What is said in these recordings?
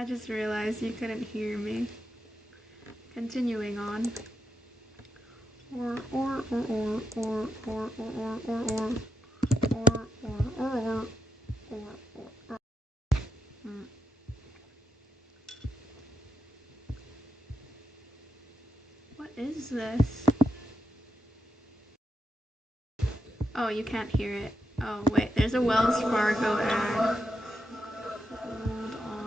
I just realized you couldn't hear me. Continuing on. What is this? Oh, you can't hear it. Oh, wait, there's a Wells Fargo ad. Hold on.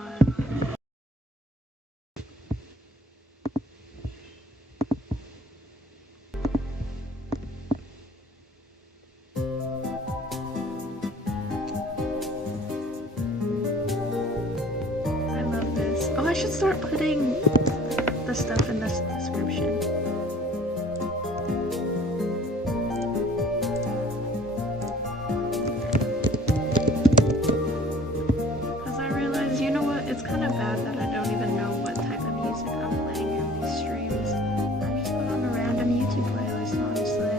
I love this. Oh, I should start putting the stuff in the description. It's kind of bad that I don't even know what type of music I'm playing in these streams. I just put on a random YouTube playlist, honestly.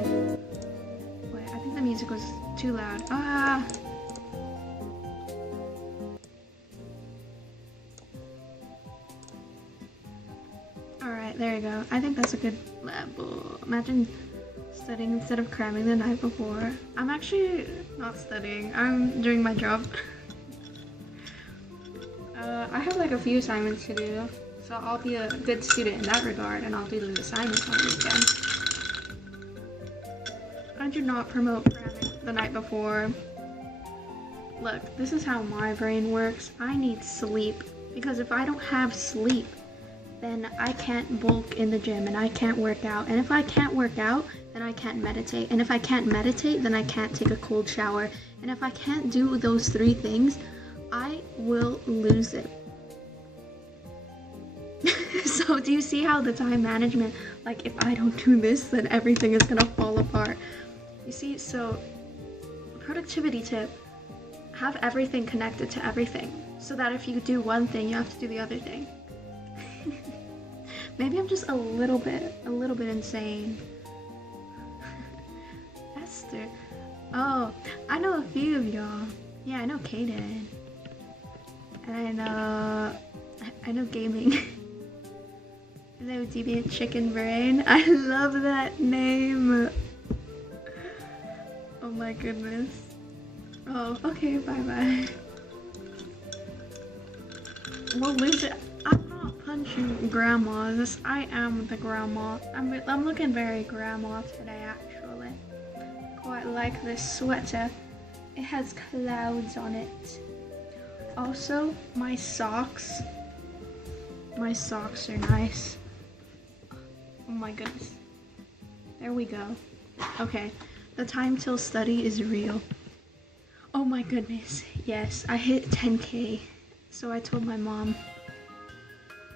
Wait, I think the music was too loud. Ah! Alright, there you go. I think that's a good level. Imagine studying instead of cramming the night before. I'm actually not studying. I'm doing my job. I have like a few assignments to do, so I'll be a good student in that regard, and I'll do the assignments on the weekend. I do not promote cramming the night before. Look, this is how my brain works. I need sleep, because if I don't have sleep, then I can't bulk in the gym, and I can't work out. And if I can't work out, then I can't meditate. And if I can't meditate, then I can't take a cold shower. And if I can't do those 3 things, I will lose it. So do you see how the time management, like if I don't do this, then everything is gonna fall apart. You see, so productivity tip, have everything connected to everything, so that if you do one thing, you have to do the other thing. Maybe I'm just a little bit insane. Esther. Oh, I know a few of y'all. Yeah, I know Kaden. And I know gaming. Hello, Deviant Chicken Brain. I love that name. Oh my goodness. Oh, okay, bye-bye. We'll lose it. I'm not punching grandmas. I am the grandma. I'm looking very grandma today, actually. Quite like this sweater. It has clouds on it. Also, my socks are nice. Oh my goodness. There we go. Okay, the time till study is real. Oh my goodness. Yes, I hit 10K. So I told my mom.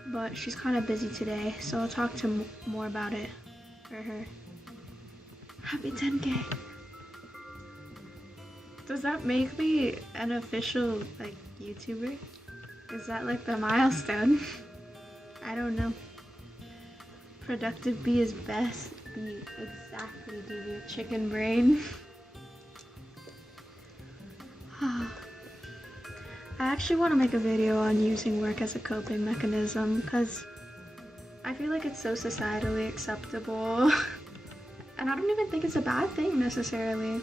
But she's kind of busy today, so I'll talk to more about it for her. Happy 10K. Does that make me an official, like, YouTuber? Is that like the milestone? I don't know. Productive bee is best bee. Exactly, dude. Chicken brain. I actually want to make a video on using work as a coping mechanism, because I feel like it's so societally acceptable. And I don't even think it's a bad thing necessarily.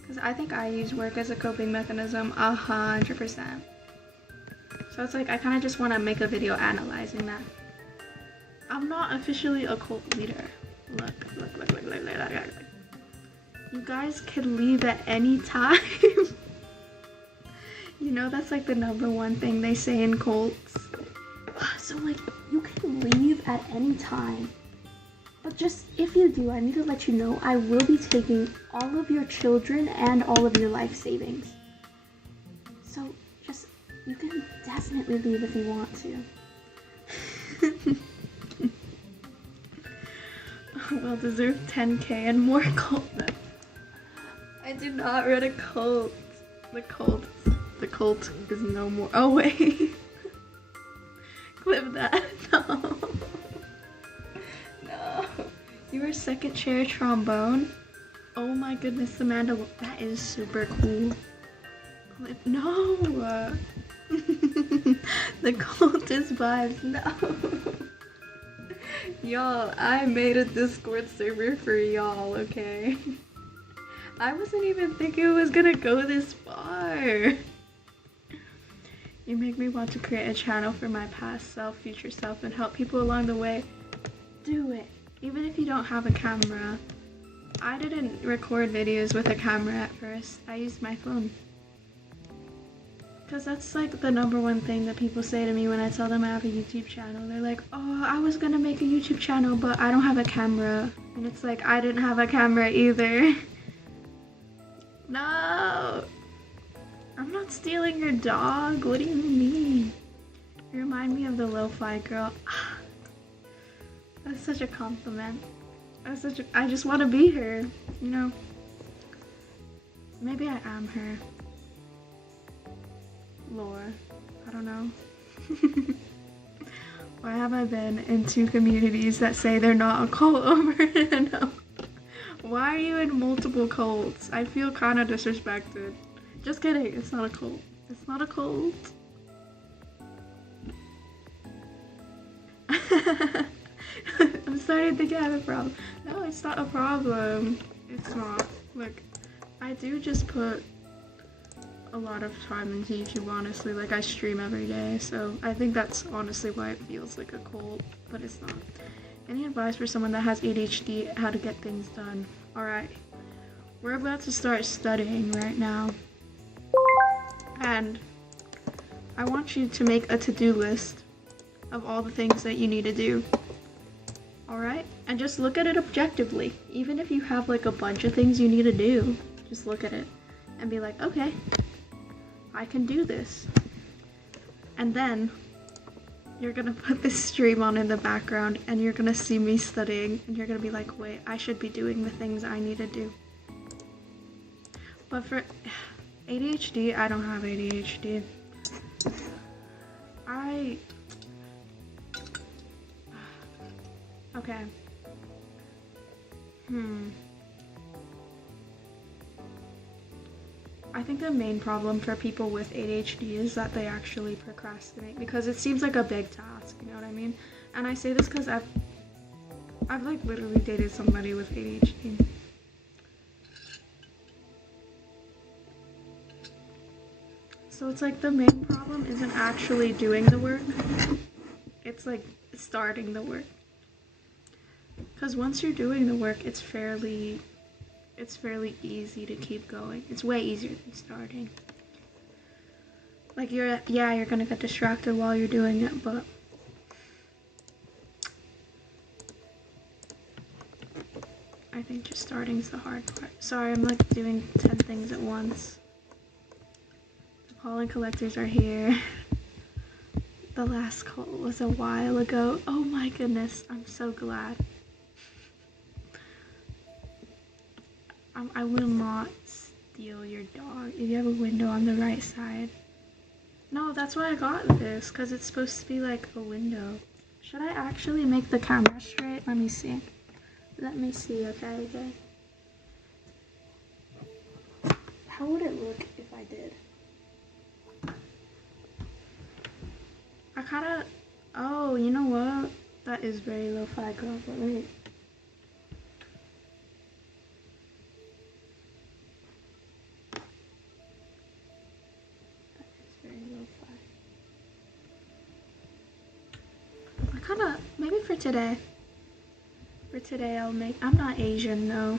Because I think I use work as a coping mechanism 100%. So it's like I kind of just want to make a video analyzing that. I'm not officially a cult leader. Look. You guys can leave at any time. You know, that's like the #1 thing they say in cults. So like, you can leave at any time. But just, if you do, I need to let you know, I will be taking all of your children and all of your life savings. So just, you can definitely leave if you want to. Well deserved 10K and more cult. I do not run a cult. The cult is no more. Oh wait. Clip that. No. No. You were second chair trombone? Oh my goodness, Amanda, that is super cool. Clip. No. The cultist vibes, no. Y'all, I made a Discord server for y'all, okay? I wasn't even thinking it was gonna go this far. You make me want to create a channel for my past self, future self, and help people along the way. Do it. Even if you don't have a camera. I didn't record videos with a camera at first. I used my phone. Because that's like the #1 thing that people say to me when I tell them I have a YouTube channel. They're like, oh, I was gonna make a YouTube channel, but I don't have a camera. And it's like, I didn't have a camera either. No! I'm not stealing your dog. What do you mean? You remind me of the lo-fi girl. That's such a compliment. I just want to be her, you know? Maybe I am her. Lore. I don't know. Why have I been in 2 communities that say they're not a cult over it? No. Why are you in multiple cults? I feel kind of disrespected. Just kidding, it's not a cult. It's not a cult. I'm starting to think I have a problem. No, it's not a problem. It's not. Like, I do just put a lot of time into YouTube, honestly. Like, I stream every day, so I think that's honestly why it feels like a cult, but it's not. Any advice for someone that has ADHD, how to get things done? Alright, we're about to start studying right now, and I want you to make a to-do list of all the things that you need to do. Alright? And just look at it objectively. Even if you have like a bunch of things you need to do, just look at it and be like, okay, I can do this. And then you're gonna put this stream on in the background and you're gonna see me studying and you're gonna be like, wait, I should be doing the things I need to do. But for ADHD, I don't have ADHD. Okay. I think the main problem for people with ADHD is that they actually procrastinate because it seems like a big task, you know what I mean? And I say this because I've like literally dated somebody with ADHD. So it's like the main problem isn't actually doing the work, it's like starting the work. Because once you're doing the work, it's fairly easy to keep going. It's way easier than starting. Like you're gonna get distracted while you're doing it, but I think just starting's the hard part. Sorry, I'm like doing 10 things at once. The pollen collectors are here. The last call was a while ago. Oh my goodness, I'm so glad. I will not steal your dog. If you have a window on the right side. No, that's why I got this, because it's supposed to be like a window. Should I actually make the camera straight? Let me see. Let me see, okay? How would it look if I did? I kinda... Oh, you know what? That is very lo-fi, girl, but wait. Maybe for today. For today I'll make, I'm not Asian though.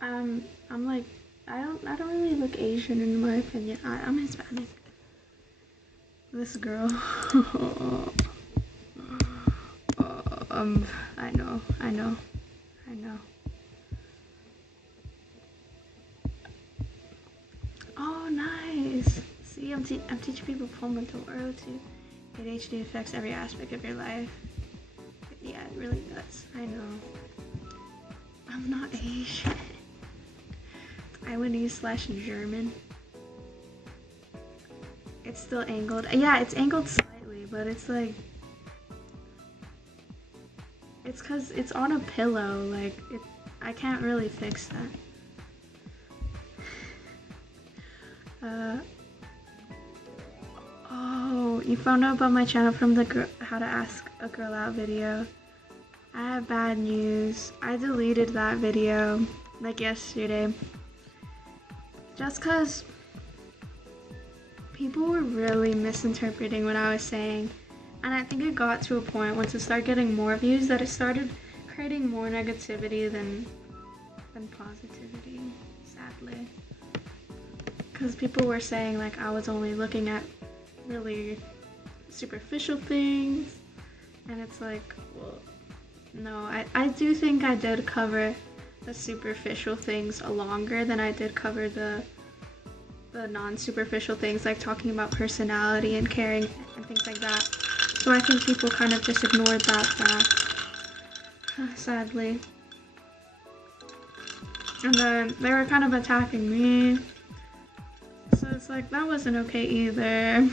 I'm like, I don't really look Asian in my opinion. I'm Hispanic. This girl. I know. Oh, nice. See, I'm teaching people pomodoro too. ADHD affects every aspect of your life. Yeah, it really does. I know. I'm not Asian. Taiwanese/German. It's still angled. Yeah, it's angled slightly, but it's like... It's because it's on a pillow. Like, I can't really fix that. Oh, you found out about my channel from the How to Ask a Girl Out video. I have bad news. I deleted that video like yesterday. Just cause people were really misinterpreting what I was saying. And I think it got to a point once it started getting more views that it started creating more negativity than positivity, sadly. Because people were saying like I was only looking at really superficial things. And it's like, well, no, I do think I did cover the superficial things longer than I did cover the non-superficial things, like talking about personality and caring and things like that. So I think people kind of just ignored that fact, sadly. And then they were kind of attacking me. So it's like, that wasn't okay either.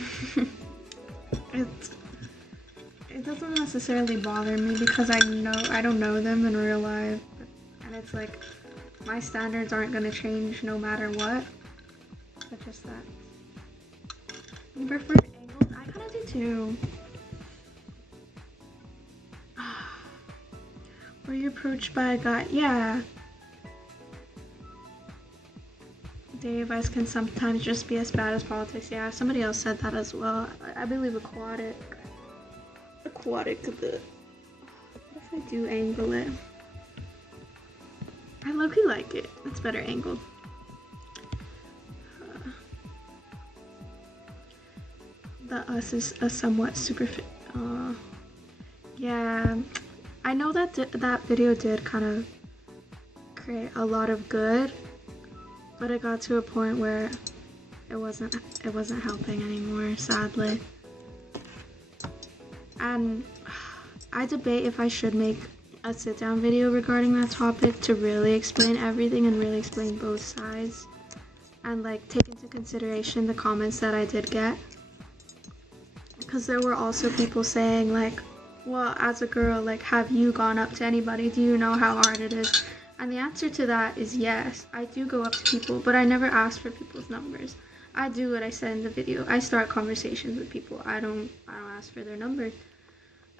It doesn't necessarily bother me because I don't know them in real life. And it's like, my standards aren't gonna change no matter what. But just that. You prefer angled? I kinda do too. Were you approached by a guy? Yeah. Dating advice can sometimes just be as bad as politics. Yeah, somebody else said that as well. I believe aquatic what if I do angle it? I low-key like it. It's better angled. The us is a somewhat superficial. Yeah, I know that that video did kind of create a lot of good, but it got to a point where it wasn't helping anymore, sadly. And I debate if I should make a sit-down video regarding that topic to really explain everything and really explain both sides and like take into consideration the comments that I did get. Because there were also people saying like, well, as a girl, like, have you gone up to anybody? Do you know how hard it is? And the answer to that is yes. I do go up to people, but I never ask for people's numbers. I do what I said in the video. I start conversations with people. I don't ask for their numbers.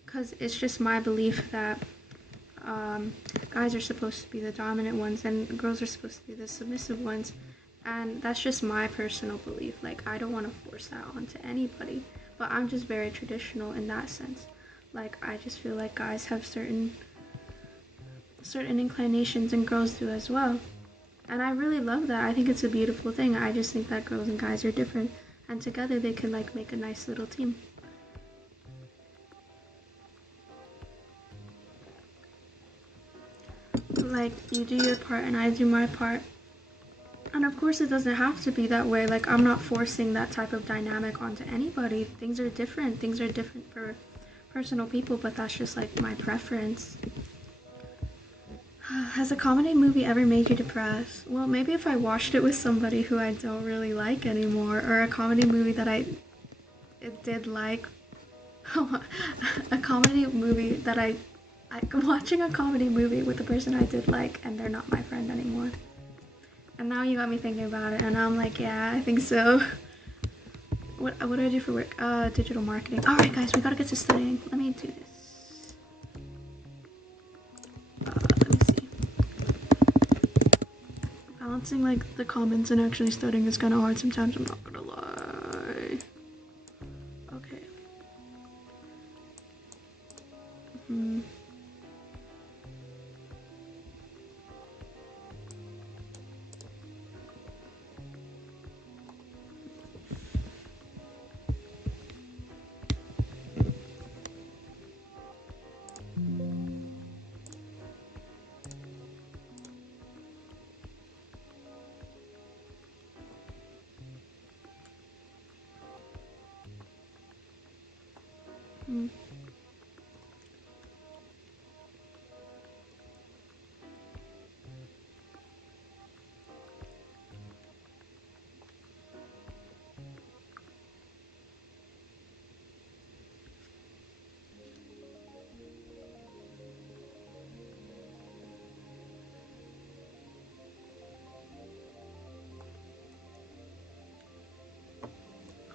Because it's just my belief that guys are supposed to be the dominant ones and girls are supposed to be the submissive ones. And that's just my personal belief. Like, I don't want to force that onto anybody. But I'm just very traditional in that sense. Like, I just feel like guys have certain inclinations and girls do as well. And I really love that. I think it's a beautiful thing. I just think that girls and guys are different. And together they can like make a nice little team. Like, you do your part and I do my part. And of course it doesn't have to be that way. Like, I'm not forcing that type of dynamic onto anybody. Things are different. Things are different for personal people, but that's just like my preference. Has a comedy movie ever made you depressed? Well, maybe if I watched it with somebody who I don't really like anymore, or a comedy movie that I did like. A comedy movie that I watching a comedy movie with a person I did like and they're not my friend anymore. And now you got me thinking about it and I'm like, yeah, I think so. What do I do for work? Digital marketing. Alright guys, we gotta get to studying. Let me do this. Let me see. Balancing like the comments and actually studying is kinda hard sometimes, I'm not gonna lie. Okay.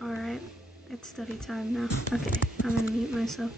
Alright, it's study time now. Okay, I'm gonna mute myself.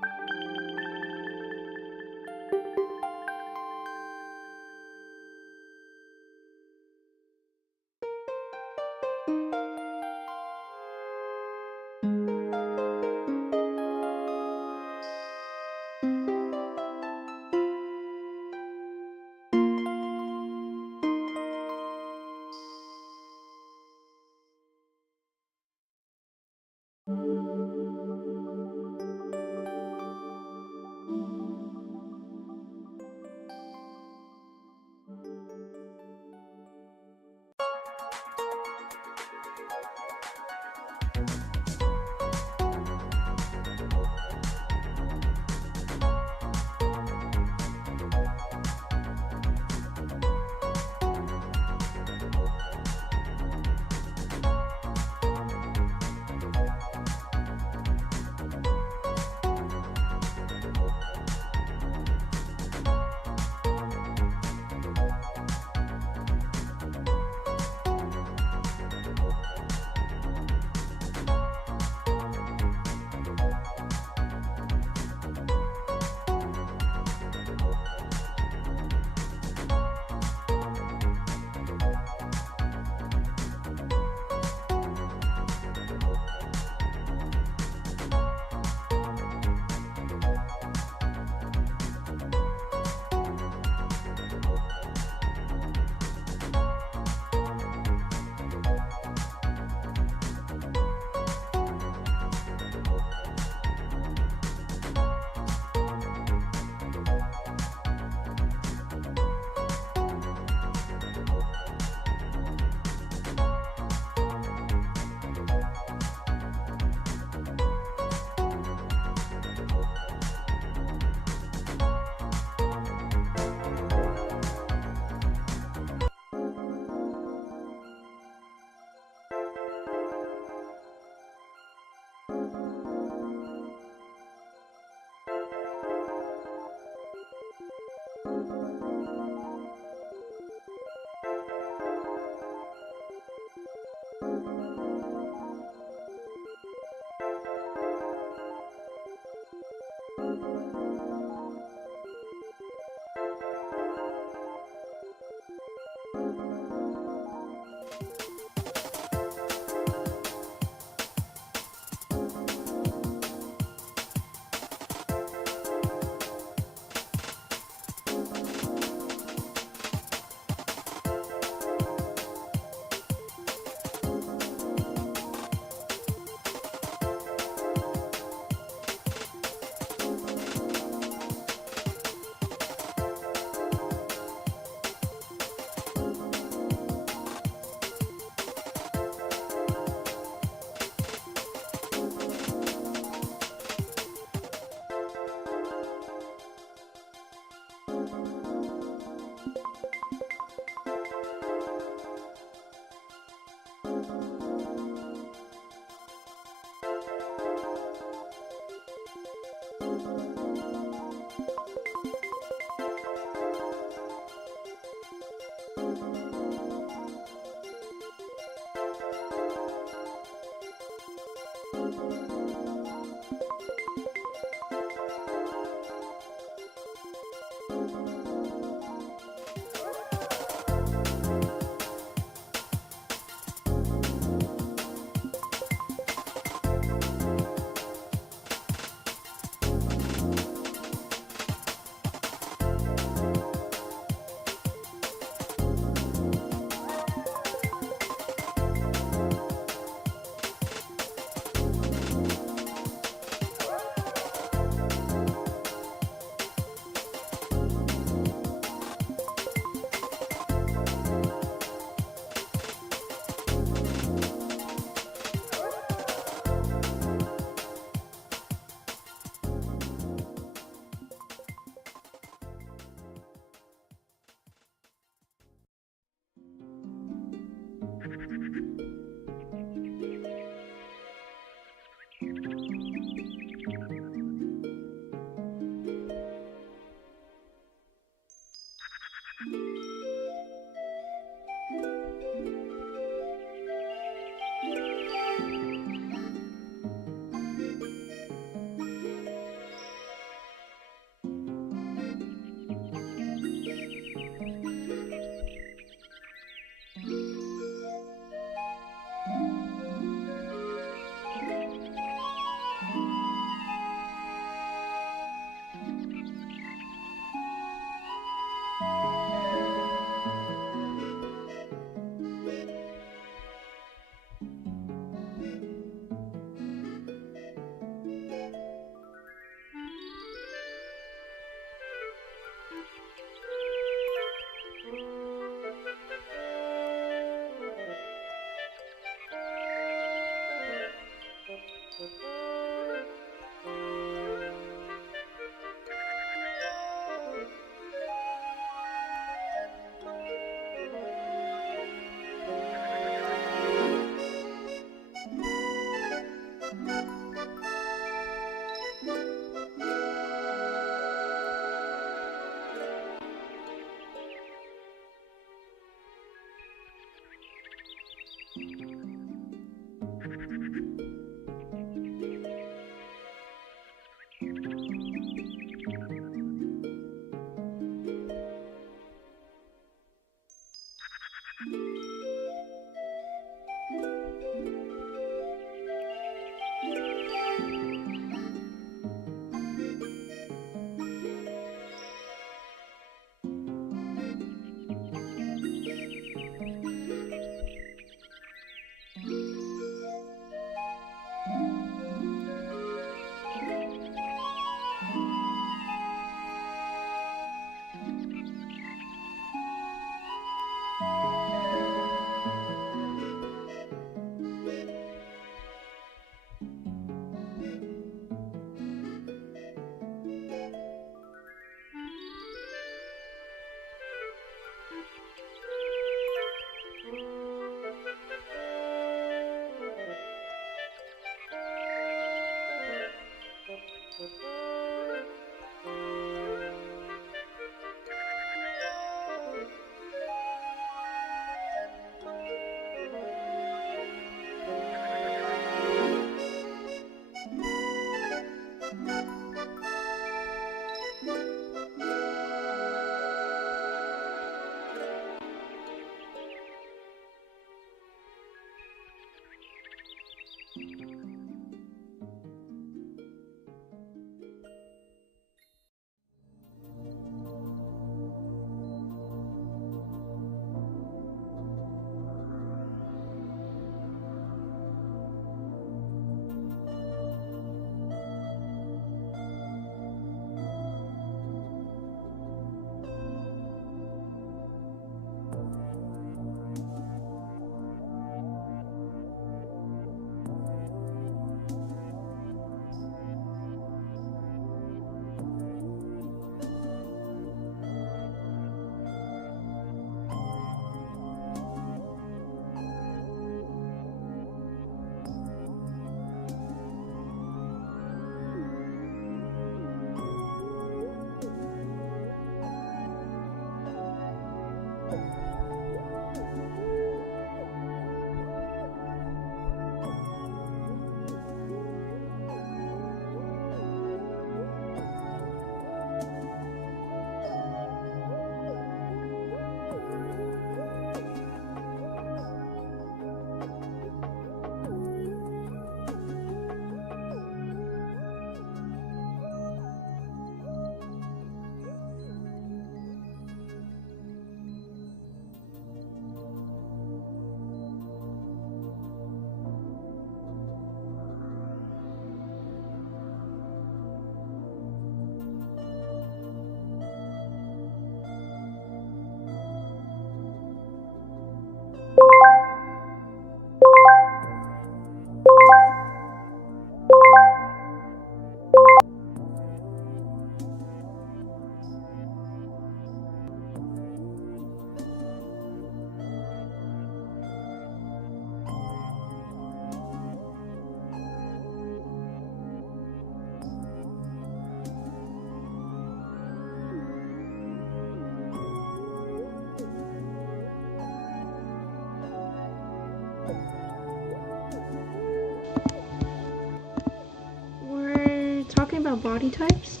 talking about body types?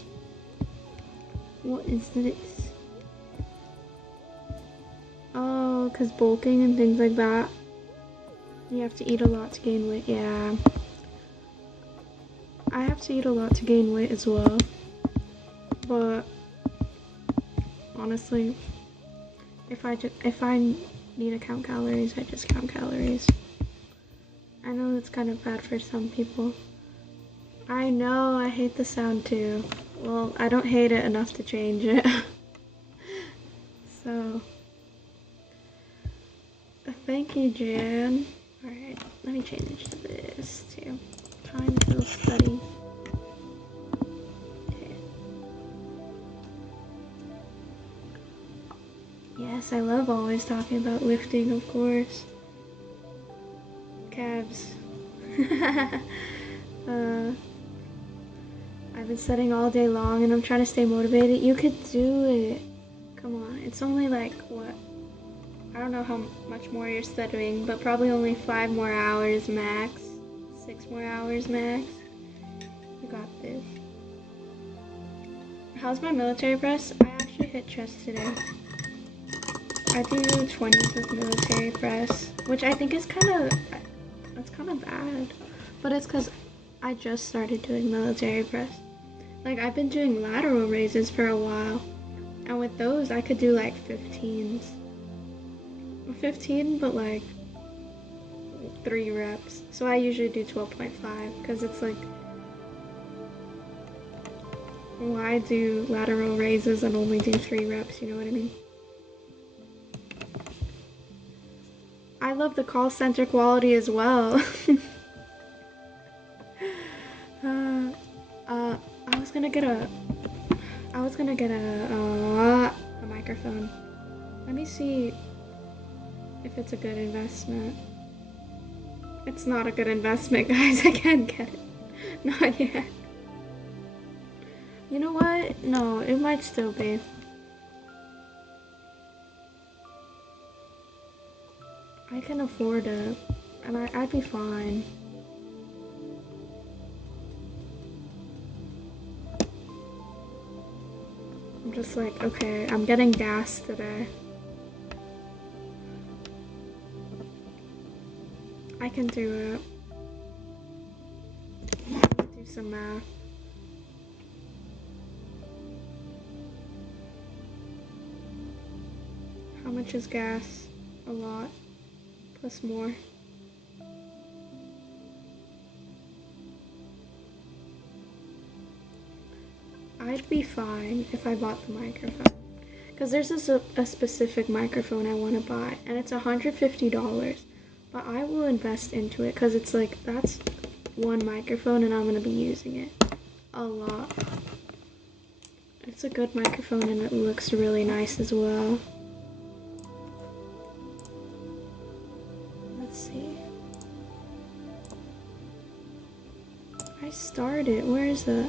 What is this? Oh, because bulking and things like that. You have to eat a lot to gain weight. Yeah. I have to eat a lot to gain weight as well. But honestly, if I need to count calories, I just count calories. I know that's kind of bad for some people. I know, I hate the sound too. Well, I don't hate it enough to change it. So, thank you, Jan. Alright, let me change this to time to study. Okay. Yes, I love always talking about lifting, of course. Calves. I've been studying all day long and I'm trying to stay motivated. You could do it. Come on, it's only like, what? I don't know how much more you're studying, but probably only 5 more hours max. 6 more hours max. You got this. How's my military press? I actually hit chest today. I do 20s with military press, which I think is that's kind of bad. But it's because I just started doing military press. Like, I've been doing lateral raises for a while. And with those, I could do like 15s. 15, but like 3 reps. So I usually do 12.5 because it's like, why do lateral raises and only do 3 reps? You know what I mean? I love the call center quality as well. I was gonna get a microphone. Let me see if it's a good investment. It's not a good investment, guys. I can't get it. Not yet. You know what? No, it might still be. I can afford it, and I'd be fine. I'm just like, okay, I'm getting gas today. I can do it. Let's do some math. How much is gas? A lot. Plus more. I'd be fine if I bought the microphone. Because there's a specific microphone I want to buy, and it's $150. But I will invest into it, because it's like, that's one microphone, and I'm going to be using it a lot. It's a good microphone, and it looks really nice as well. Let's see. I started. Where is the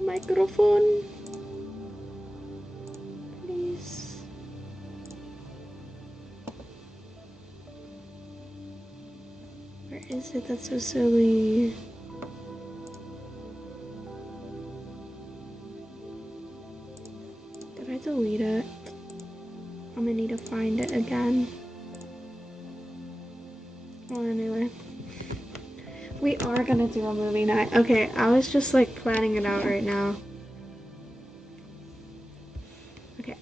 microphone? Please. Where is it? That's so silly. Did I delete it? I'm gonna need to find it again. Well, anyway. We are gonna do a movie night. Okay, I was just like planning it out right now. Okay.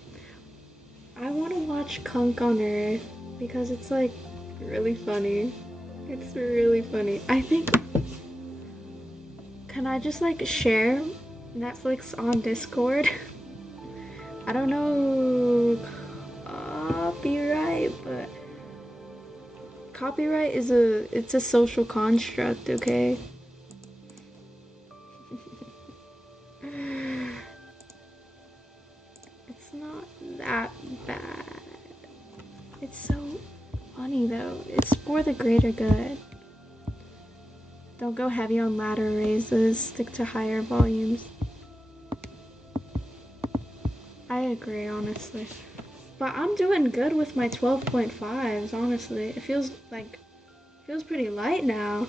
I wanna watch Kunk on Earth because it's like really funny. It's really funny. I think, can I just like share Netflix on Discord? I don't know copyright, but copyright is it's a social construct, okay? It's not that bad. It's so funny though. It's for the greater good. Don't go heavy on ladder raises, stick to higher volumes. I agree, honestly. But I'm doing good with my 12.5s, honestly. It feels pretty light now.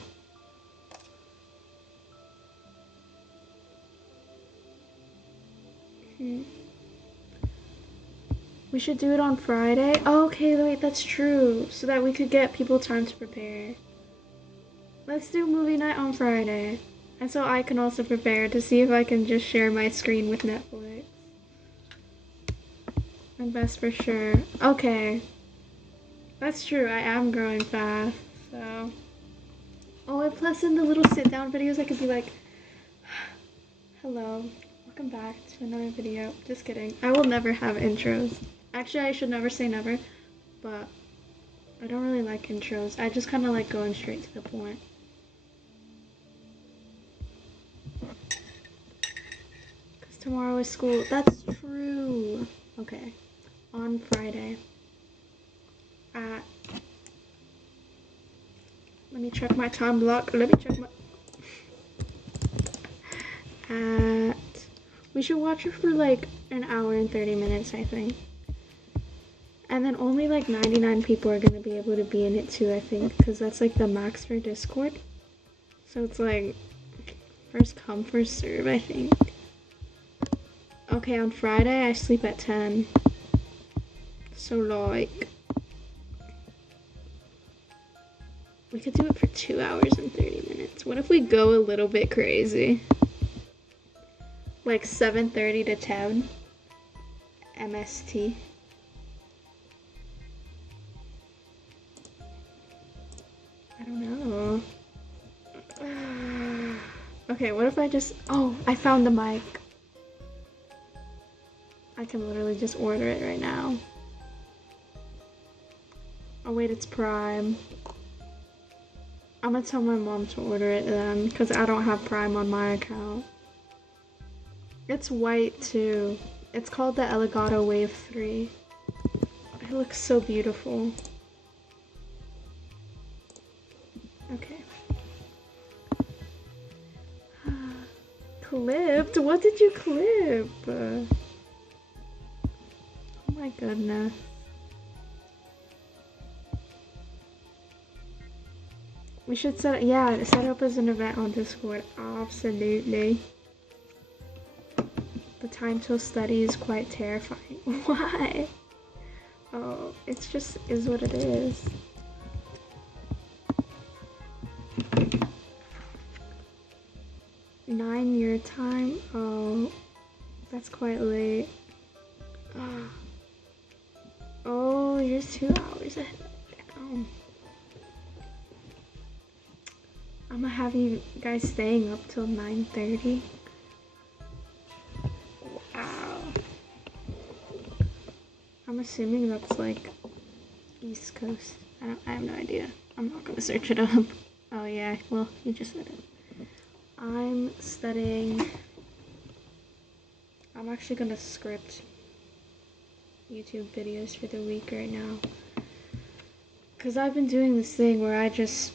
We should do it on Friday. Oh, okay, wait, that's true. So that we could get people time to prepare. Let's do movie night on Friday. And so I can also prepare to see if I can just share my screen with Netflix. And best for sure. Okay. That's true, I am growing fast, so. Oh, and plus in the little sit down videos I could be like, hello, welcome back to another video. Just kidding. I will never have intros. Actually, I should never say never, but I don't really like intros. I just kind of like going straight to the point. Because tomorrow is school. That's true. Okay. On Friday. Let me check my time block. Let me check my... we should watch it for like an hour and 30 minutes, I think. And then only like 99 people are gonna be able to be in it too, I think, because that's like the max for Discord. So it's like first come, first serve, I think. Okay, on Friday I sleep at 10. So like we could do it for 2 hours and 30 minutes. What if we go a little bit crazy? Like 7:30 to 10 MST. I don't know. Okay, what if I just... Oh, I found the mic. I can literally just order it right now. Oh wait, it's Prime. I'm gonna tell my mom to order it then, because I don't have Prime on my account. It's white too. It's called the Elgato Wave 3. It looks so beautiful. Okay. Clipped? What did you clip? Oh my goodness. We should set it up as an event on Discord. Absolutely. The time till study is quite terrifying. Why? Oh, it's just is what it is. Nine your time? Oh, that's quite late. Oh, you're 2 hours ahead. Oh. I'm gonna have you guys staying up till 9:30. Wow. I'm assuming that's like East Coast. I have no idea. I'm not gonna search it up. Oh yeah, well, you just said it. I'm studying. I'm actually gonna script YouTube videos for the week right now. Cause I've been doing this thing where I just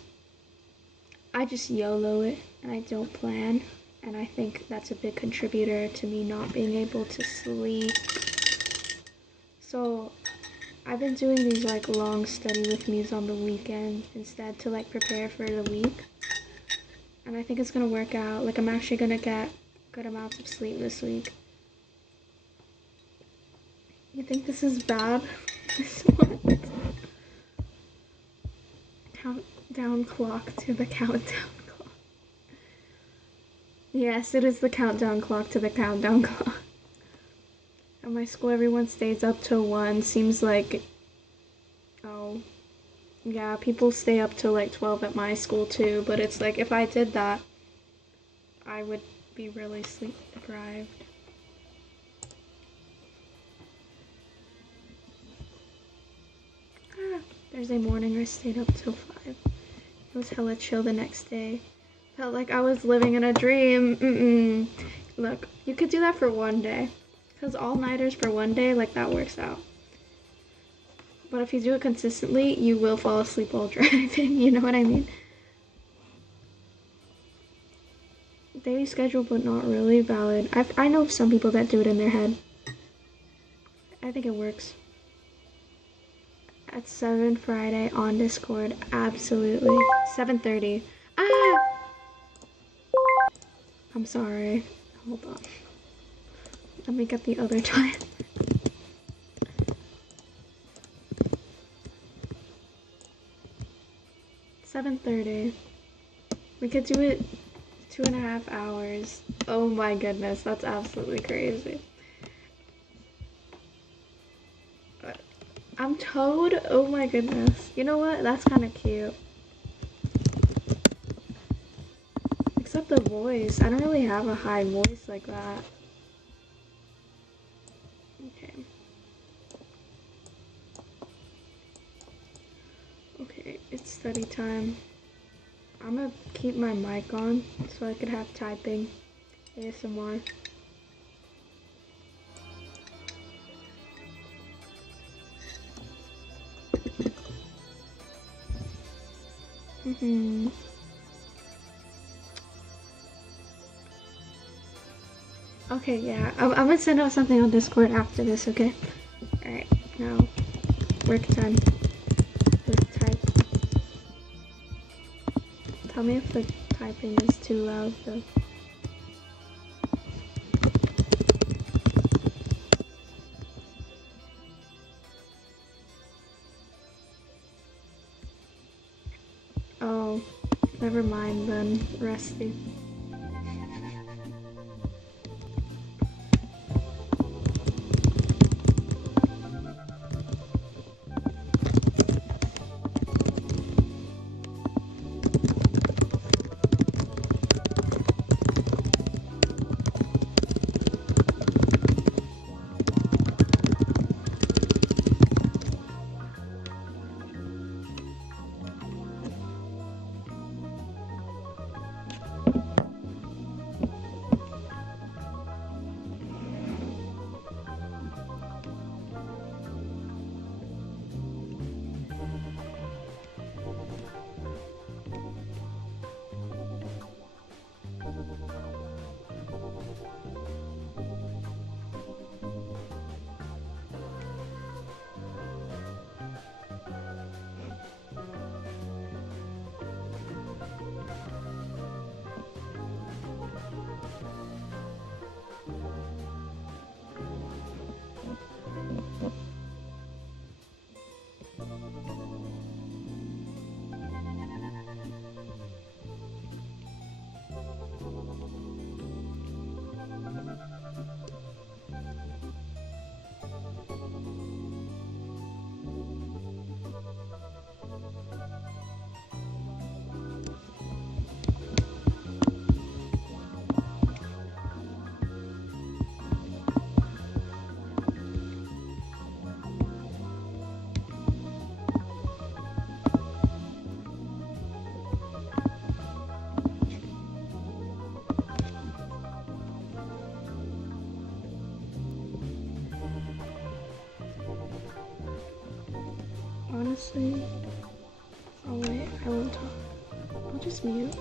YOLO it and I don't plan. And I think that's a big contributor to me not being able to sleep. So I've been doing these like long study with me's on the weekend instead to like prepare for the week. And I think it's gonna work out. Like I'm actually gonna get good amounts of sleep this week. You think this is bad? What? Countdown clock to the countdown clock. Yes, it is the countdown clock to the countdown clock. At my school, everyone stays up till 1. Seems like, oh, yeah, people stay up till like 12 at my school too. But it's like, if I did that, I would be really sleep deprived. Thursday morning, I stayed up till 5. It was hella chill the next day. Felt like I was living in a dream. Look, you could do that for one day. Because all-nighters for one day, like, that works out. But if you do it consistently, you will fall asleep while driving. You know what I mean? Daily schedule, but not really valid. I know some people that do it in their head. I think it works. At 7 Friday on Discord. Absolutely. 7:30. Ah! I'm sorry. Hold on. Let me get the other time. $7:30. We could do it 2.5 hours. Oh my goodness, that's absolutely crazy. I'm Toad? Oh my goodness. You know what? That's kind of cute. Except the voice. I don't really have a high voice like that. Okay. Okay, it's study time. I'm gonna keep my mic on so I could have typing ASMR. Okay, yeah. I'm gonna send out something on Discord after this, okay? Alright, now work time. Let's type. Tell me if the typing is too loud though. Oh, never mind then, Rusty. Honestly, oh wait, I won't talk. I'll just mute.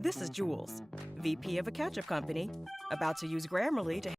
This is Jules, VP of a ketchup company, about to use Grammarly to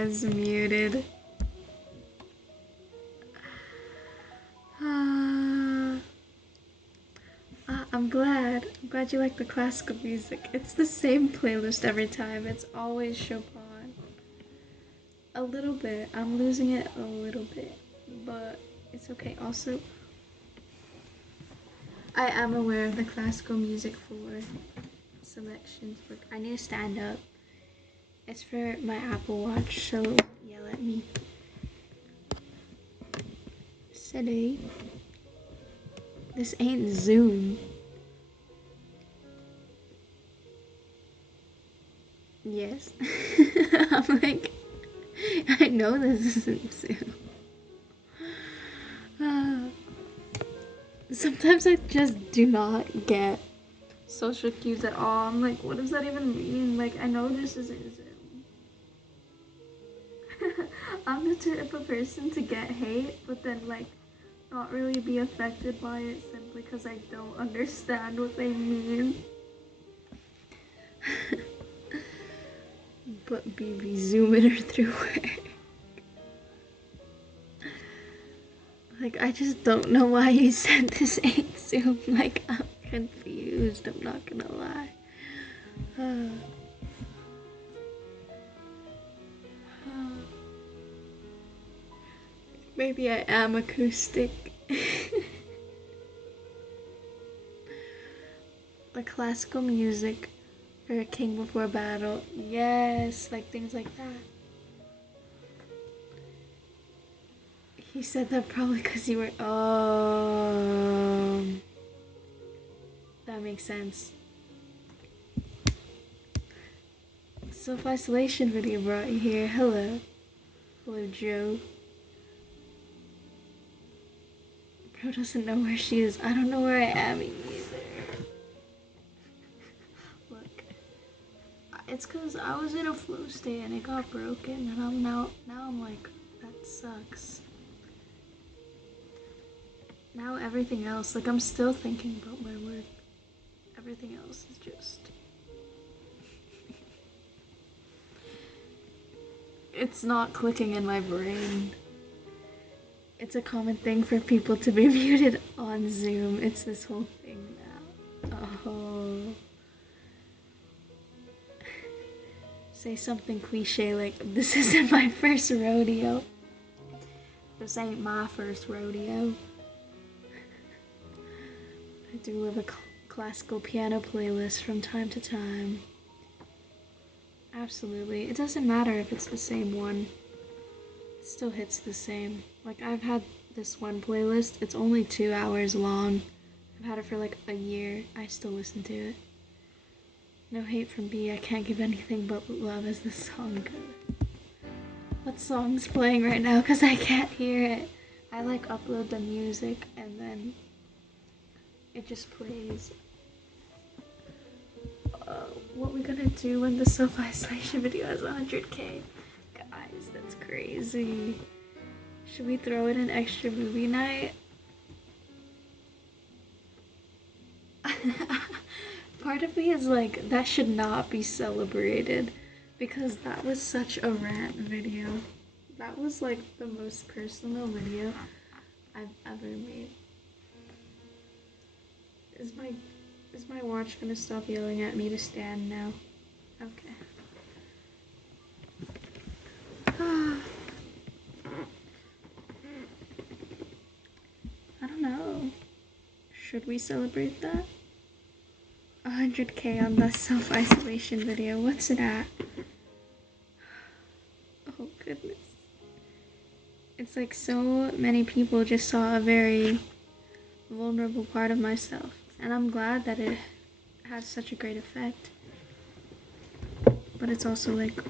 was muted. I'm glad you like the classical music. It's the same playlist every time. It's always Chopin. A little bit. I'm losing it a little bit, but it's okay. Also, I am aware of the classical music for selections. Look, I need to stand up. It's for my Apple Watch, so yell at me. City. This ain't Zoom. Yes. I'm like, I know this isn't Zoom. Sometimes I just do not get social cues at all. I'm like, what does that even mean? Like, I know this isn't Zoom. I'm the type of person to get hate, but then like not really be affected by it simply because I don't understand what they mean. But BB zooming her through work. Like, I just don't know why you said this ain't Zoom. Like, I'm confused, I'm not gonna lie. Maybe I am acoustic. The classical music for King Before Battle. Yes, like things like that. He said that probably because you were. Oh. That makes sense. Self-isolation video brought you here. Hello. Hello, Joe. Bro doesn't know where she is. I don't know where I am either. Look. It's because I was in a flow state and it got broken, and I'm now I'm like, that sucks. Now everything else, like I'm still thinking about my work. Everything else is just... It's not clicking in my brain. It's a common thing for people to be muted on Zoom. It's this whole thing now. Oh. Say something cliche like, this isn't my first rodeo. This ain't my first rodeo. I do love a classical piano playlist from time to time. Absolutely. It doesn't matter if it's the same one. It still hits the same. Like, I've had this one playlist. It's only 2 hours long. I've had it for like a year. I still listen to it. No hate from B. I can't give anything but love as the song goes. What song's playing right now? Because I can't hear it. I like upload the music and then it just plays. What we gonna do when the self-isolation video has 100k? Guys, that's crazy. Should we throw in an extra movie night? Part of me is like, that should not be celebrated because that was such a rant video. That was like the most personal video I've ever made. Is my watch gonna stop yelling at me to stand now? Okay. I don't know. Should we celebrate that? 100k on the self-isolation video. What's it at? Oh goodness. It's like so many people just saw a very vulnerable part of myself. And I'm glad that it has such a great effect. But it's also like,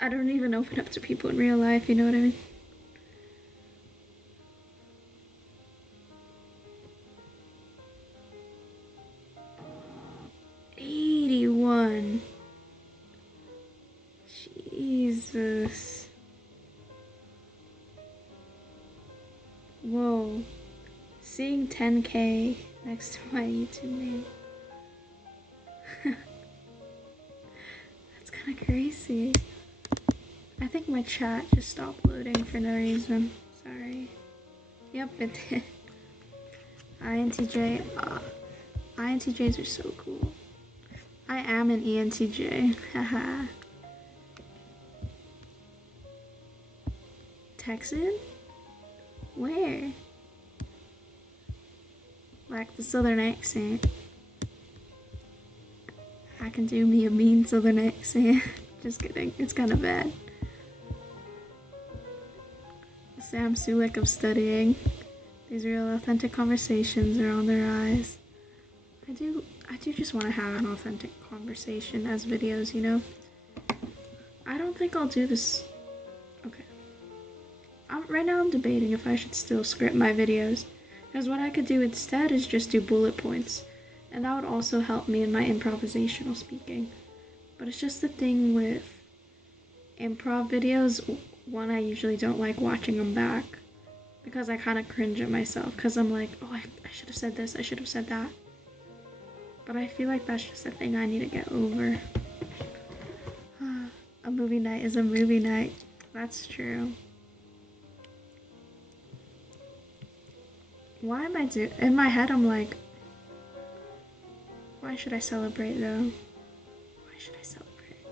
I don't even open up to people in real life, you know what I mean? Jesus. Whoa. Seeing 10k next to my YouTube name. That's kind of crazy. I think my chat just stopped loading for no reason. Sorry. Yep, it did. INTJ. INTJs are so cool. I am an ENTJ. Haha. Texan? Where? Like the southern accent. I can do me a mean southern accent. Just kidding. It's kind of bad. Sam Sulek of studying. These real authentic conversations are on the rise. I do just want to have an authentic conversation as videos, you know? I don't think I'll do this. Okay. Right now I'm debating if I should still script my videos. Because what I could do instead is just do bullet points. And that would also help me in my improvisational speaking. But it's just the thing with improv videos, one, I usually don't like watching them back. Because I kind of cringe at myself. Because I'm like, oh, I should have said this, I should have said that. But I feel like that's just a thing I need to get over. A movie night is a movie night. That's true. Why am I in my head I'm like, why should I celebrate though? Why should I celebrate?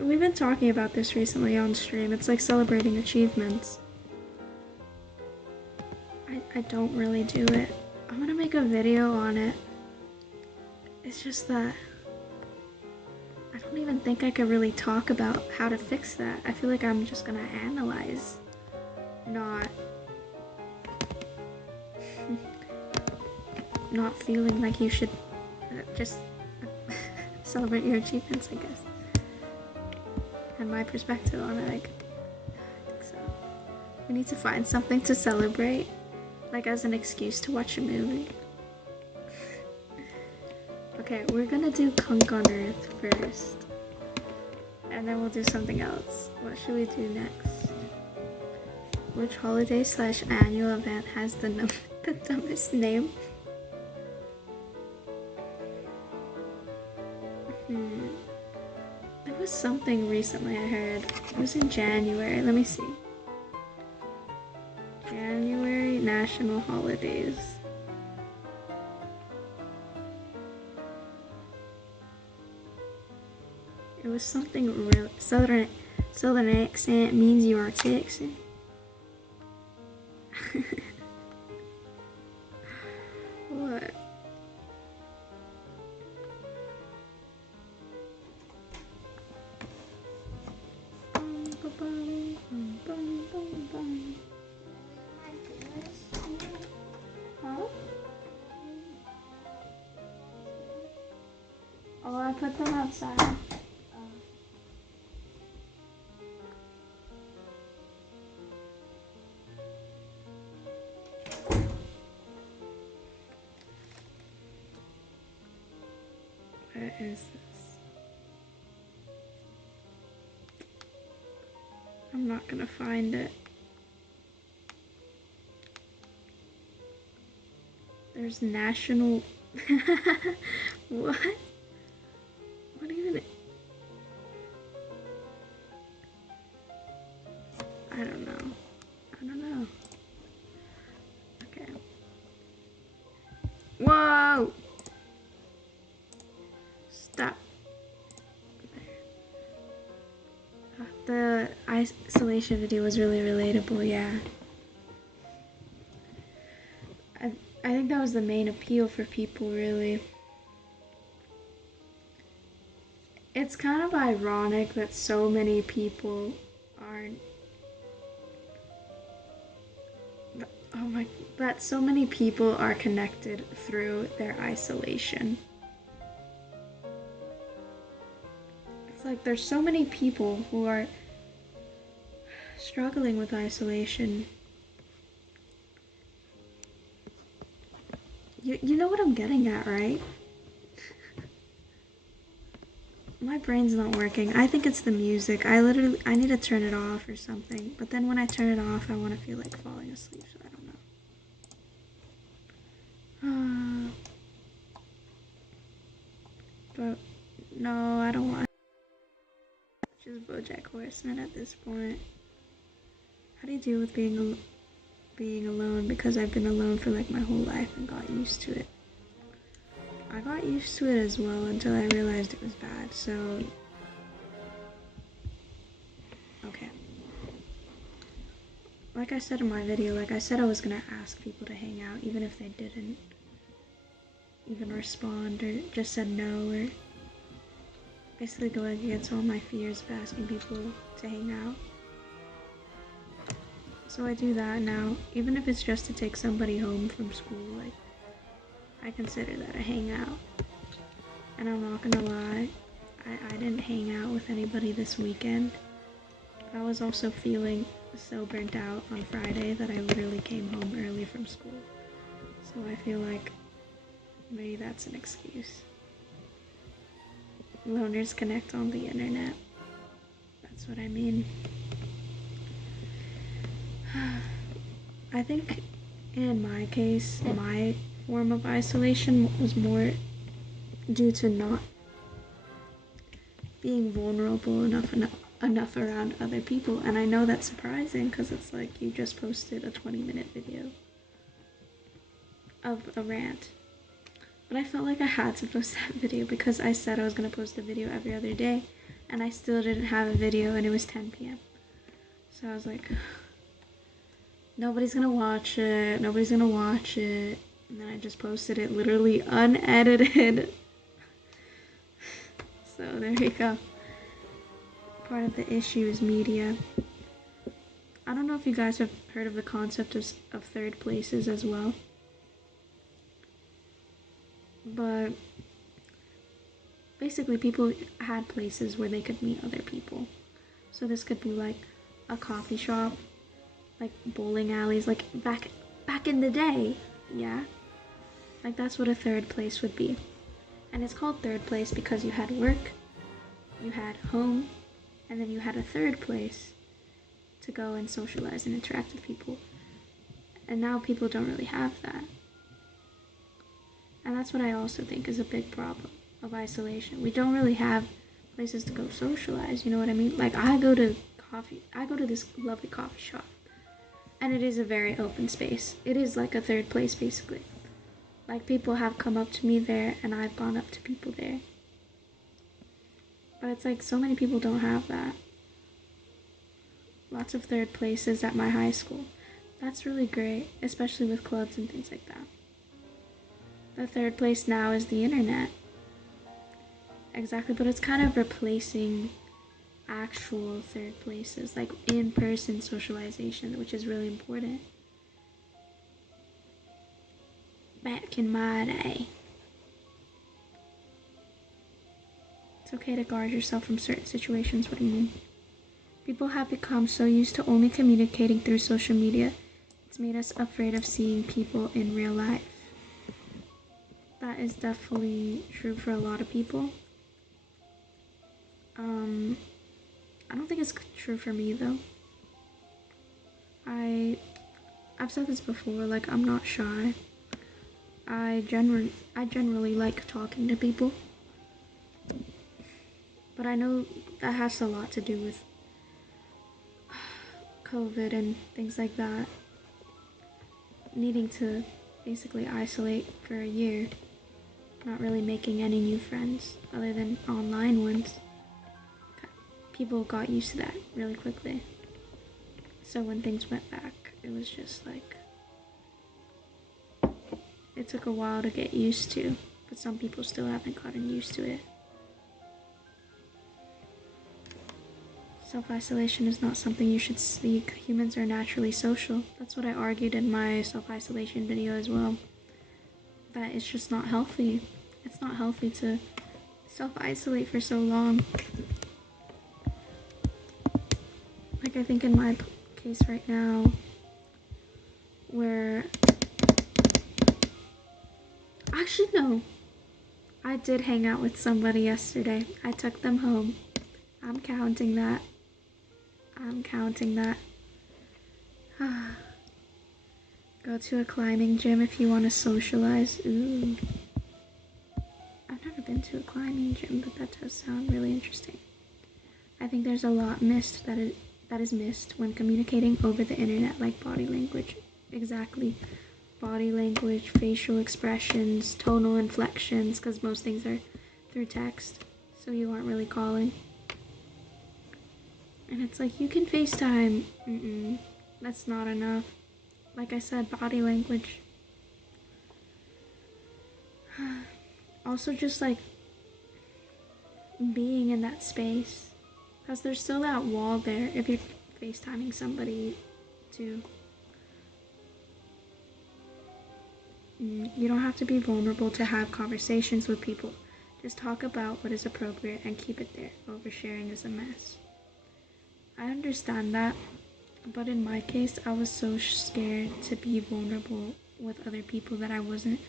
We've been talking about this recently on stream. It's like celebrating achievements. I don't really do it. I'm gonna make a video on it. It's just that I don't even think I could really talk about how to fix that. I feel like I'm just gonna analyze, not feeling like you should just celebrate your achievements, I guess. And my perspective on it, I think so. We need to find something to celebrate, like as an excuse to watch a movie. Okay, we're gonna do Kunk on Earth first. And then we'll do something else. What should we do next? Which holiday/annual event has the dumbest name? There was something recently I heard. It was in January. Let me see. January national holidays. It was something real. Southern accent means you are Texan. What? Huh? Oh, I put them outside. Where is this? I'm not gonna find it. There's national... What? What even... I don't know. Okay. Whoa! Stop. The isolation video was really relatable, yeah. I think that was the main appeal for people, really. It's kind of ironic that so many people aren't... that so many people are connected through their isolation. It's like there's so many people who are struggling with isolation. You know what I'm getting at, right? My brain's not working. I think it's the music. I need to turn it off or something. But then when I turn it off, I want to feel like falling asleep, so I don't know. But no, I don't want Just BoJack Horseman at this point. How do you deal with being alone? Because I've been alone for like my whole life and got used to it. I got used to it as well until I realized it was bad, so... Okay. Like I said in my video, like I said I was gonna ask people to hang out, even if they didn't even respond or just said no, or basically going against all my fears of asking people to hang out. So I do that now, even if it's just to take somebody home from school, like, I consider that a hangout. And I'm not gonna lie, I didn't hang out with anybody this weekend. I was also feeling so burnt out on Friday that I literally came home early from school. So I feel like maybe that's an excuse. Loners connect on the internet. That's what I mean. I think in my case, my form of isolation was more due to not being vulnerable enough around other people. And I know that's surprising because it's like you just posted a 20-minute video of a rant. But I felt like I had to post that video because I said I was going to post a video every other day, and I still didn't have a video, and it was 10 p.m. So I was like, nobody's going to watch it, nobody's going to watch it. And then I just posted it literally unedited. So there you go. Part of the issue is media. I don't know if you guys have heard of the concept of third places as well. But basically people had places where they could meet other people. So this could be like a coffee shop, like bowling alleys, like back in the day, yeah? Like that's what a third place would be. And it's called third place because you had work, you had home, and then you had a third place to go and socialize and interact with people. And now people don't really have that. And that's what I also think is a big problem of isolation. We don't really have places to go socialize, you know what I mean? Like I go to this lovely coffee shop, and it is a very open space. It is like a third place basically. Like people have come up to me there and I've gone up to people there. But it's like so many people don't have that. Lots of third places at my high school. That's really great, especially with clubs and things like that. The third place now is the internet. Exactly, but it's kind of replacing actual third places, like in-person socialization, which is really important. Back in my day. It's okay to guard yourself from certain situations. What do you mean? People have become so used to only communicating through social media. It's made us afraid of seeing people in real life. That is definitely true for a lot of people. I don't think it's true for me though. I've said this before, like I'm not shy. I generally like talking to people. But I know that has a lot to do with COVID and things like that. Needing to basically isolate for a year. Not really making any new friends other than online ones. People got used to that really quickly. So when things went back, it was just like, it took a while to get used to, but some people still haven't gotten used to it. Self-isolation is not something you should seek. Humans are naturally social. That's what I argued in my self-isolation video as well. That it's just not healthy. It's not healthy to self-isolate for so long. Like I think in my case right now, where... Actually, no. I did hang out with somebody yesterday. I took them home. I'm counting that. I'm counting that. Go to a climbing gym if you want to socialize. Ooh. I've never been to a climbing gym, but that does sound really interesting. I think there's a lot that is missed when communicating over the internet, like body language. Exactly. Body language, facial expressions, tonal inflections, because most things are through text, so you aren't really calling. And it's like, you can FaceTime. That's not enough. Like I said, body language. Also, just like being in that space, because there's still that wall there if you're FaceTiming somebody too. You don't have to be vulnerable to have conversations with people. Just talk about what is appropriate and keep it there. Oversharing is a mess. I understand that, but in my case, I was so scared to be vulnerable with other people that I wasn't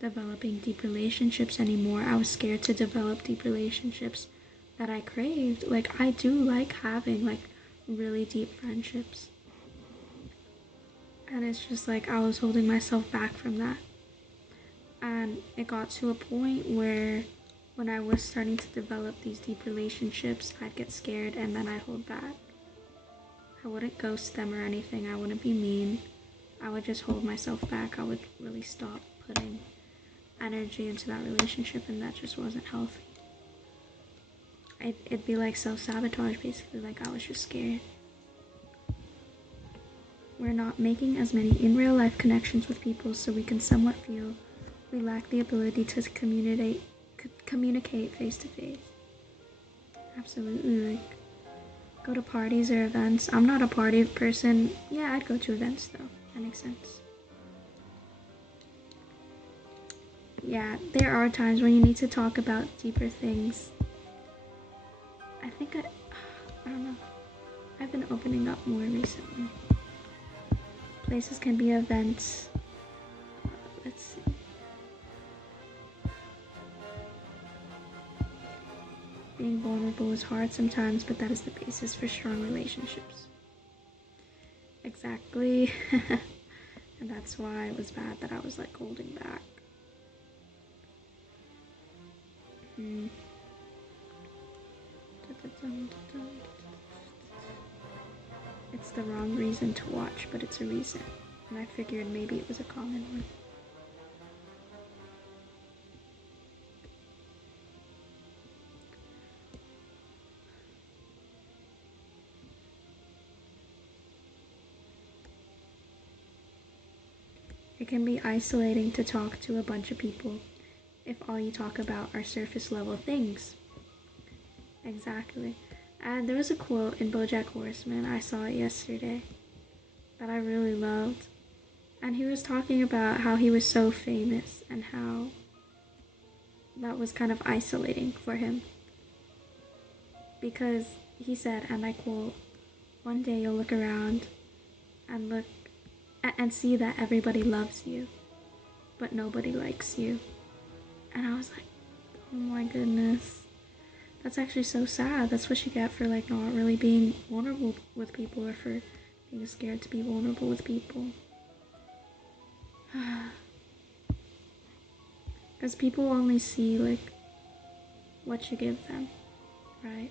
developing deep relationships anymore. I was scared to develop deep relationships that I craved. Like, I do like having like really deep friendships. And it's just like I was holding myself back from that. And it got to a point where when I was starting to develop these deep relationships, I'd get scared and then I'd hold back. I wouldn't ghost them or anything. I wouldn't be mean. I would just hold myself back. I would really stop putting energy into that relationship, and that just wasn't healthy. It'd be like self-sabotage, basically. Like, I was just scared. We're not making as many in real life connections with people, so we can somewhat feel we lack the ability to communicate face to face. Absolutely. Like, go to parties or events. I'm not a party person. Yeah, I'd go to events though. That makes sense. Yeah, there are times when you need to talk about deeper things. I think I don't know. I've been opening up more recently. Places can be events. Let's see. Being vulnerable is hard sometimes, but that is the basis for strong relationships. Exactly. And that's why it was bad that I was like holding back. It's the wrong reason to watch, but it's a reason. And I figured maybe it was a common one. It can be isolating to talk to a bunch of people if all you talk about are surface level things. Exactly. And there was a quote in BoJack Horseman, I saw it yesterday, that I really loved. And he was talking about how he was so famous and how that was kind of isolating for him. Because he said, and I quote, "One day you'll look around and see that everybody loves you, but nobody likes you." And I was like, oh my goodness. That's actually so sad. That's what you get for like not really being vulnerable with people, or for being scared to be vulnerable with people. Because people only see like what you give them, right?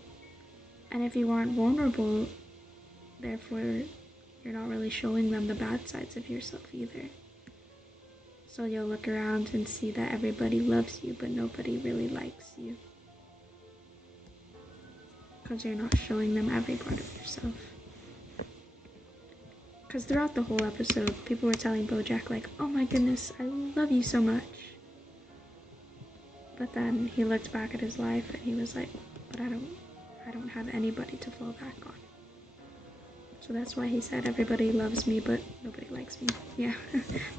And if you aren't vulnerable, therefore you're not really showing them the bad sides of yourself either. So you'll look around and see that everybody loves you, but nobody really likes you. Because you're not showing them every part of yourself. Because throughout the whole episode, people were telling BoJack like, "Oh my goodness, I love you so much." But then he looked back at his life and he was like, "But I don't have anybody to fall back on." So that's why he said, "Everybody loves me, but nobody likes me." Yeah,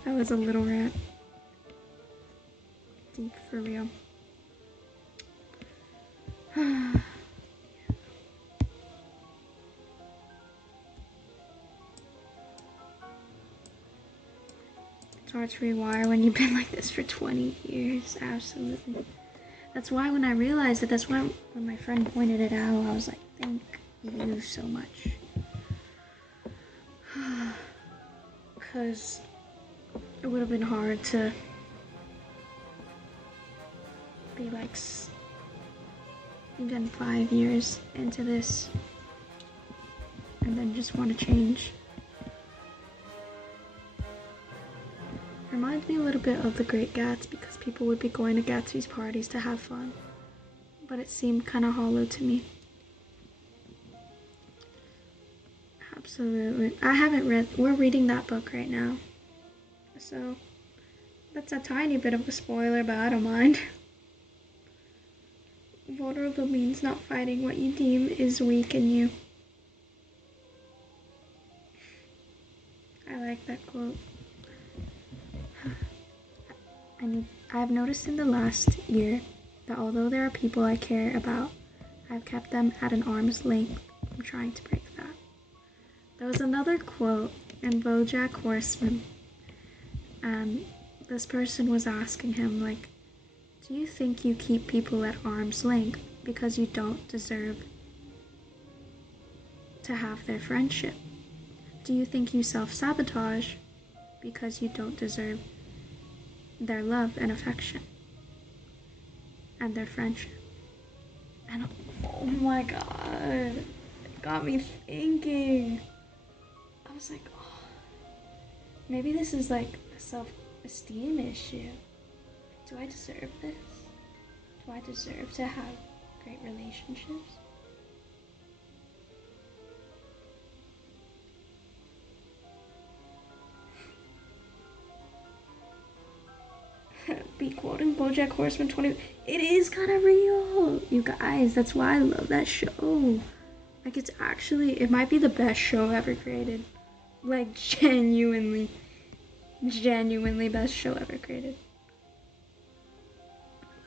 that was a little rant. Deep for real. It's hard to rewire when you've been like this for 20 years. Absolutely. That's why when I realized it, that's why when my friend pointed it out, I was like, thank you so much. Because it would have been hard to be like even 5 years into this and then just want to change. Reminds me a little bit of The Great Gatsby because people would be going to Gatsby's parties to have fun, but it seemed kind of hollow to me. Absolutely. I haven't read, we're reading that book right now, so that's a tiny bit of a spoiler, but I don't mind. Vulnerable means not fighting what you deem is weak in you. I like that quote. I've noticed in the last year that although there are people I care about, I've kept them at an arm's length. I'm trying to break that. There was another quote in BoJack Horseman, and this person was asking him, like, do you think you keep people at arm's length because you don't deserve to have their friendship? Do you think you self-sabotage because you don't deserve their love and affection and their friendship? And oh my god, it got me thinking. I was like, oh, maybe this is like a self-esteem issue. Do I deserve this? Do I deserve to have great relationships? Be quoting BoJack Horseman 20. It is kind of real, you guys. That's why I love that show. Like, it's actually, it might be the best show ever created. Like, genuinely best show ever created.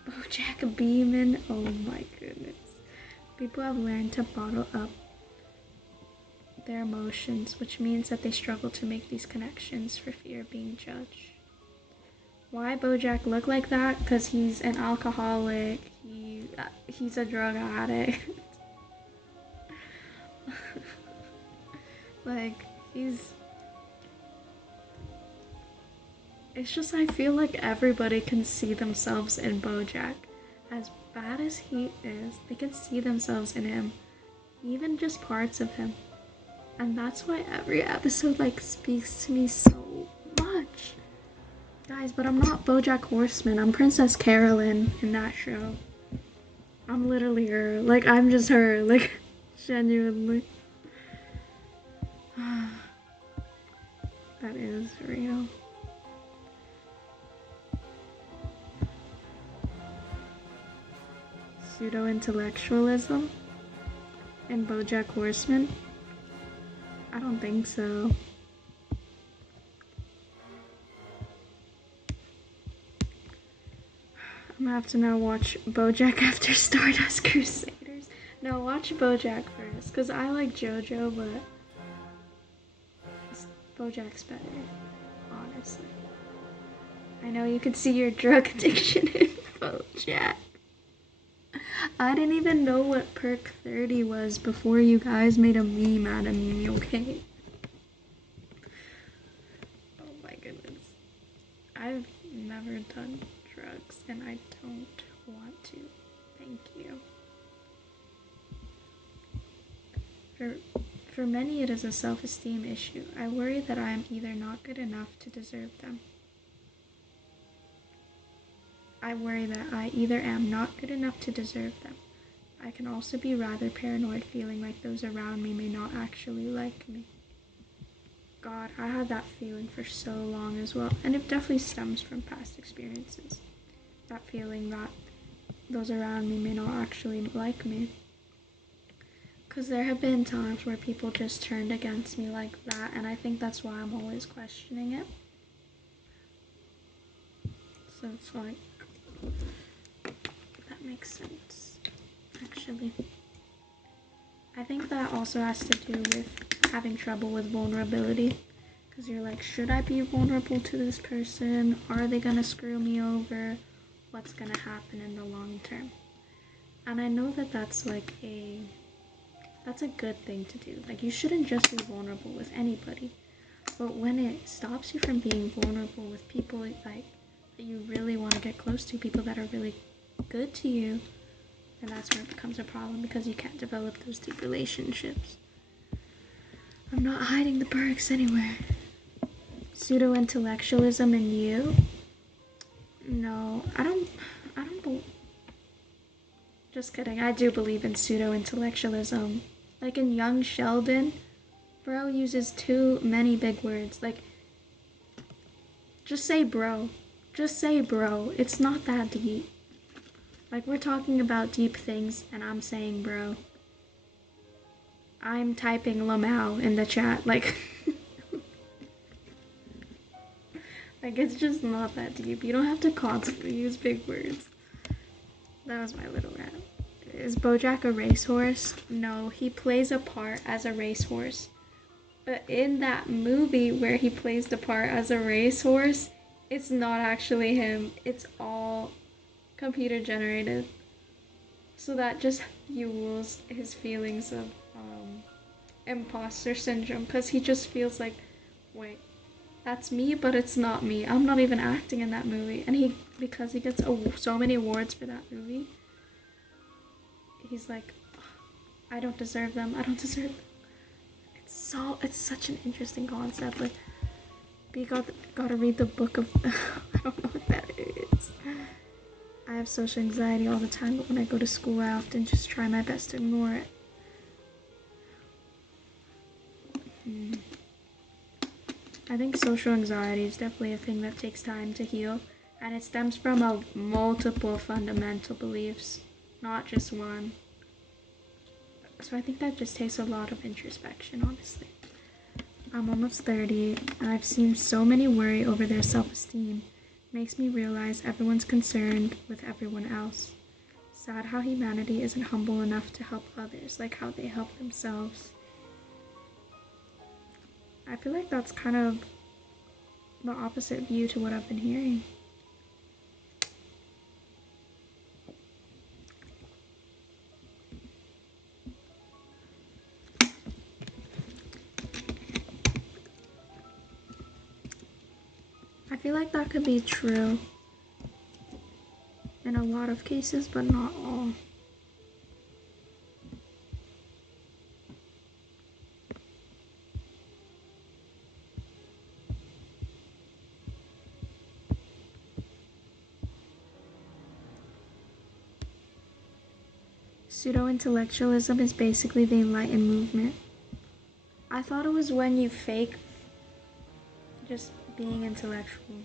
BoJack Beeman, oh my goodness. People have learned to bottle up their emotions, which means that they struggle to make these connections for fear of being judged. Why BoJack look like that? Because he's an alcoholic. He's a drug addict. Like, it's just, I feel like everybody can see themselves in BoJack. As bad as he is, they can see themselves in him. Even just parts of him. And that's why every episode, like, speaks to me so much. Guys, but I'm not BoJack Horseman. I'm Princess Carolyn in that show. I'm literally her. Like, I'm just her. Like, genuinely. That is real. Pseudo-intellectualism in BoJack Horseman? I don't think so. I'm gonna have to now watch BoJack after Stardust Crusaders. No, watch BoJack first, because I like JoJo, but BoJack's better, honestly. I know you could see your drug addiction in BoJack. I didn't even know what Perk 30 was before you guys made a meme out of me, okay? Oh my goodness. I've never done drugs and I don't want to. Thank you. For many it is a self-esteem issue. I worry that I am either not good enough to deserve them. I worry that I either am not good enough to deserve them. I can also be rather paranoid, feeling like those around me may not actually like me. God, I had that feeling for so long as well, and it definitely stems from past experiences. That feeling that those around me may not actually like me. Because there have been times where people just turned against me like that, and I think that's why I'm always questioning it. So it's like, that makes sense, actually. I think that also has to do with having trouble with vulnerability. Because you're like, should I be vulnerable to this person? Are they gonna screw me over? What's gonna happen in the long term? And I know that that's like that's a good thing to do. Like, you shouldn't just be vulnerable with anybody. But when it stops you from being vulnerable with people like that you really want to get close to, people that are really good to you, And that's where it becomes a problem because you can't develop those deep relationships. I'm not hiding the perks anywhere. Pseudo-intellectualism in you? No, I don't just kidding. I do believe in pseudo-intellectualism. Like in Young Sheldon, bro uses too many big words. Like, just say bro. Just say bro. It's not that deep. Like, we're talking about deep things, and I'm saying bro. I'm typing Lamau in the chat. Like, like, it's just not that deep. You don't have to constantly use big words. That was my little rant. Is Bojack a racehorse? No, he plays a part as a racehorse. But in that movie where he plays the part as a racehorse, it's not actually him. It's all computer generated. So that just fuels his feelings of imposter syndrome, because he just feels like, wait, that's me, but it's not me. I'm not even acting in that movie. And because he gets so many awards for that movie, he's like, I don't deserve them. I don't deserve them. It's such an interesting concept. Like, but you gotta read the book of, I don't know what that is. I have social anxiety all the time, but when I go to school, I often just try my best to ignore it. I think social anxiety is definitely a thing that takes time to heal, and it stems from multiple fundamental beliefs, not just one. So I think that just takes a lot of introspection, honestly. I'm almost 30, and I've seen so many worry over their self-esteem. Makes me realize everyone's concerned with everyone else. Sad how humanity isn't humble enough to help others like how they help themselves. I feel like that's kind of the opposite view to what I've been hearing. I feel like that could be true in a lot of cases, but not all. Pseudo-intellectualism is basically the enlightened movement. I thought it was when you fake just being intellectual.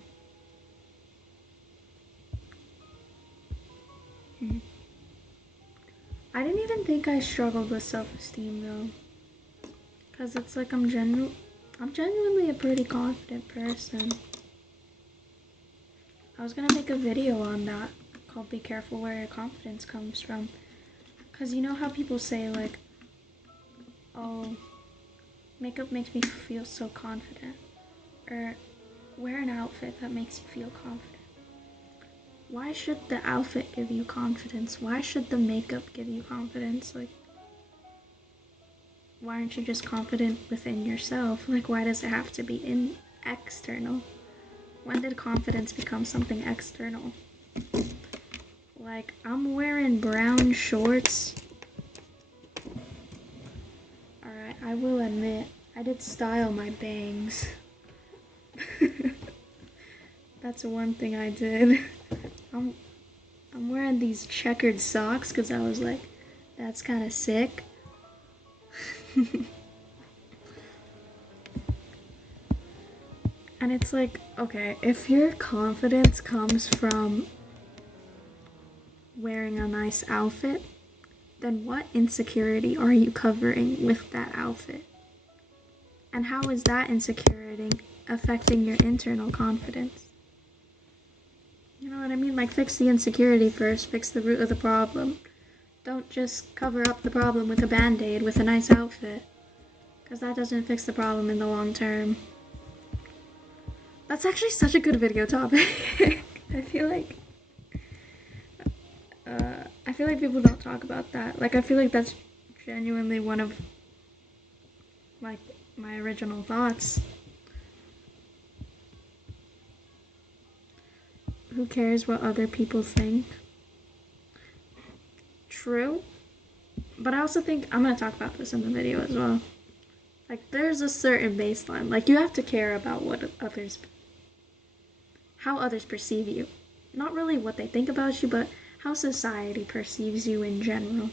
I didn't even think I struggled with self-esteem though, because it's like I'm genuinely a pretty confident person. I was gonna make a video on that called "Be Careful Where Your Confidence Comes From," because you know how people say like, oh, makeup makes me feel so confident, or wear an outfit that makes you feel confident. Why should the outfit give you confidence? Why should the makeup give you confidence? Like, why aren't you just confident within yourself? Like, why does it have to be external? When did confidence become something external? Like, I'm wearing brown shorts. Alright, I will admit, I did style my bangs. That's one thing I did. I'm wearing these checkered socks because I was like, that's kind of sick. And it's like, okay, if your confidence comes from wearing a nice outfit, then what insecurity are you covering with that outfit? And how is that insecurity affecting your internal confidence? You know what I mean? Like, fix the insecurity first, fix the root of the problem. Don't just cover up the problem with a band-aid with a nice outfit, because that doesn't fix the problem in the long term. That's actually such a good video topic. I feel like people don't talk about that. Like, I feel like that's genuinely one of like my original thoughts. Who cares what other people think? True. But I also think, I'm gonna talk about this in the video as well. Like, there's a certain baseline. Like, you have to care about how others perceive you. Not really what they think about you, but how society perceives you in general.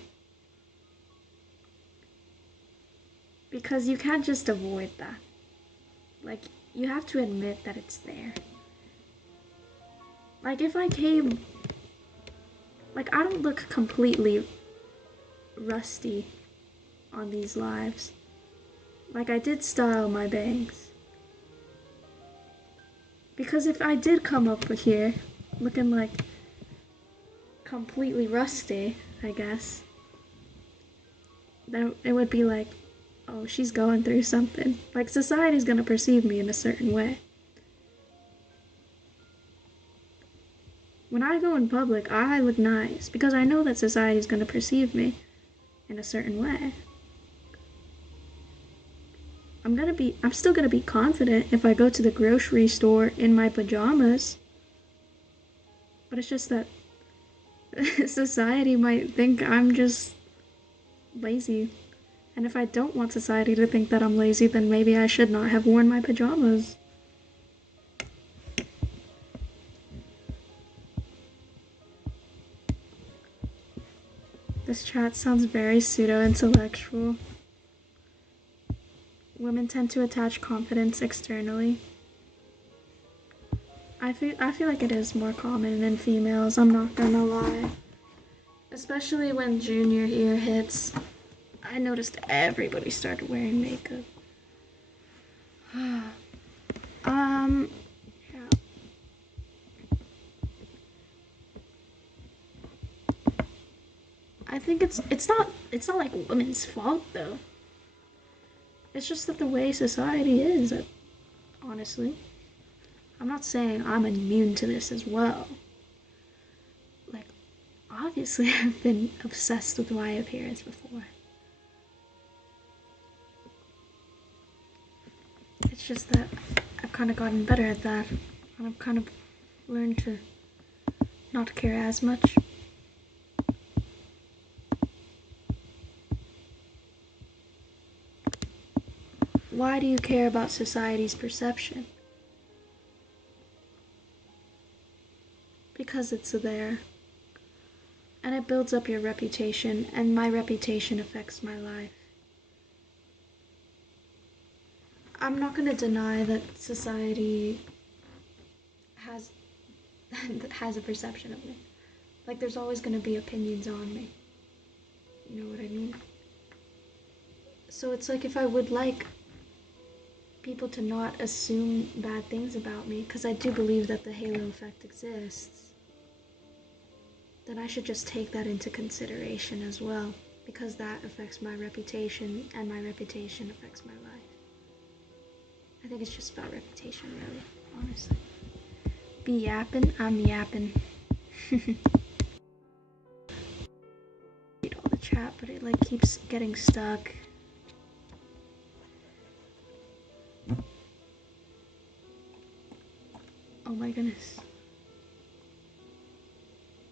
Because you can't just avoid that. Like, you have to admit that it's there. Like, if I came... Like, I don't look completely rusty on these lives. Like, I did style my bangs. Because if I did come up here looking like completely rusty, I guess, then it would be like, oh, she's going through something. Like, society's gonna perceive me in a certain way. When I go in public, I look nice because I know that society's gonna perceive me in a certain way. I'm still gonna be confident if I go to the grocery store in my pajamas. But it's just that society might think I'm just lazy. And if I don't want society to think that I'm lazy, then maybe I should not have worn my pajamas. This chat sounds very pseudo-intellectual. Women tend to attach confidence externally. I feel like it is more common in females, I'm not gonna lie. Especially when junior year hits. I noticed everybody started wearing makeup. Yeah. I think it's not like women's fault though. It's just that the way society is, honestly. I'm not saying I'm immune to this as well. Like, obviously I've been obsessed with my appearance before. It's just that I've kind of gotten better at that. And I've kind of learned to not care as much. Why do you care about society's perception? Because it's there. And it builds up your reputation, and my reputation affects my life. I'm not going to deny that society has a perception of me. Like, there's always going to be opinions on me. You know what I mean? So it's like, if I would like people to not assume bad things about me, because I do believe that the halo effect exists, then I should just take that into consideration as well, because that affects my reputation, and my reputation affects my life. I think it's just about reputation, really, honestly. Be yapping, I'm yapping. Read all the chat, but it like keeps getting stuck. Oh my goodness.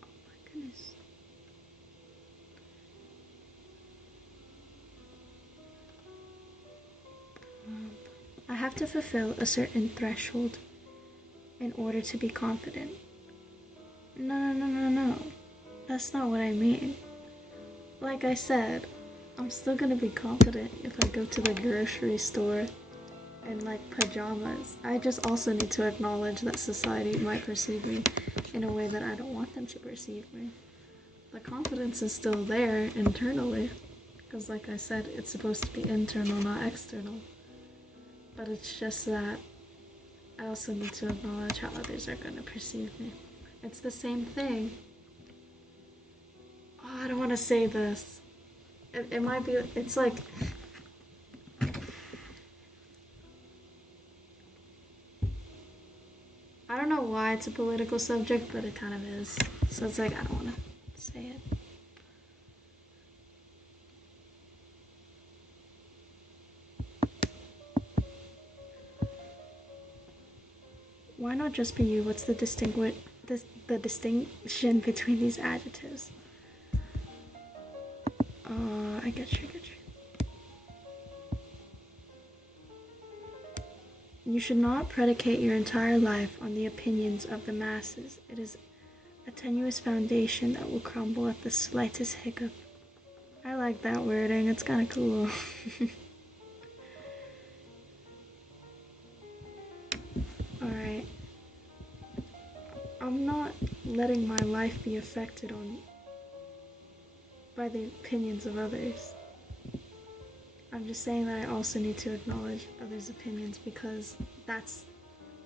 Oh my goodness. I have to fulfill a certain threshold in order to be confident. No. That's not what I mean. Like I said, I'm still gonna be confident if I go to the grocery store in like pajamas. I just also need to acknowledge that society might perceive me in a way that I don't want them to perceive me. The confidence is still there internally, because like I said, it's supposed to be internal, not external. But it's just that I also need to acknowledge how others are gonna perceive me. It's the same thing. Oh, I don't want to say this. It might be, it's like, I don't know why it's a political subject, but it kind of is. So it's like, I don't want to say it. Why not just be you? What's the distinction between these adjectives? I get you. You should not predicate your entire life on the opinions of the masses. It is a tenuous foundation that will crumble at the slightest hiccup. I like that wording, it's kind of cool. Alright. I'm not letting my life be affected by the opinions of others. I'm just saying that I also need to acknowledge others' opinions because that's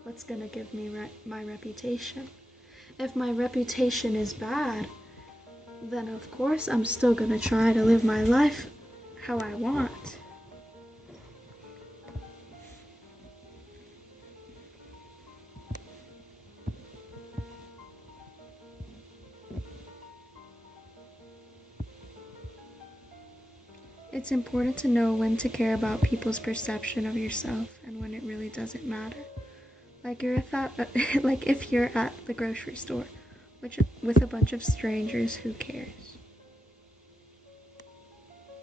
what's gonna give me my reputation. If my reputation is bad, then of course I'm still gonna try to live my life how I want. It's important to know when to care about people's perception of yourself and when it really doesn't matter. Like if you're at the grocery store, with a bunch of strangers, who cares?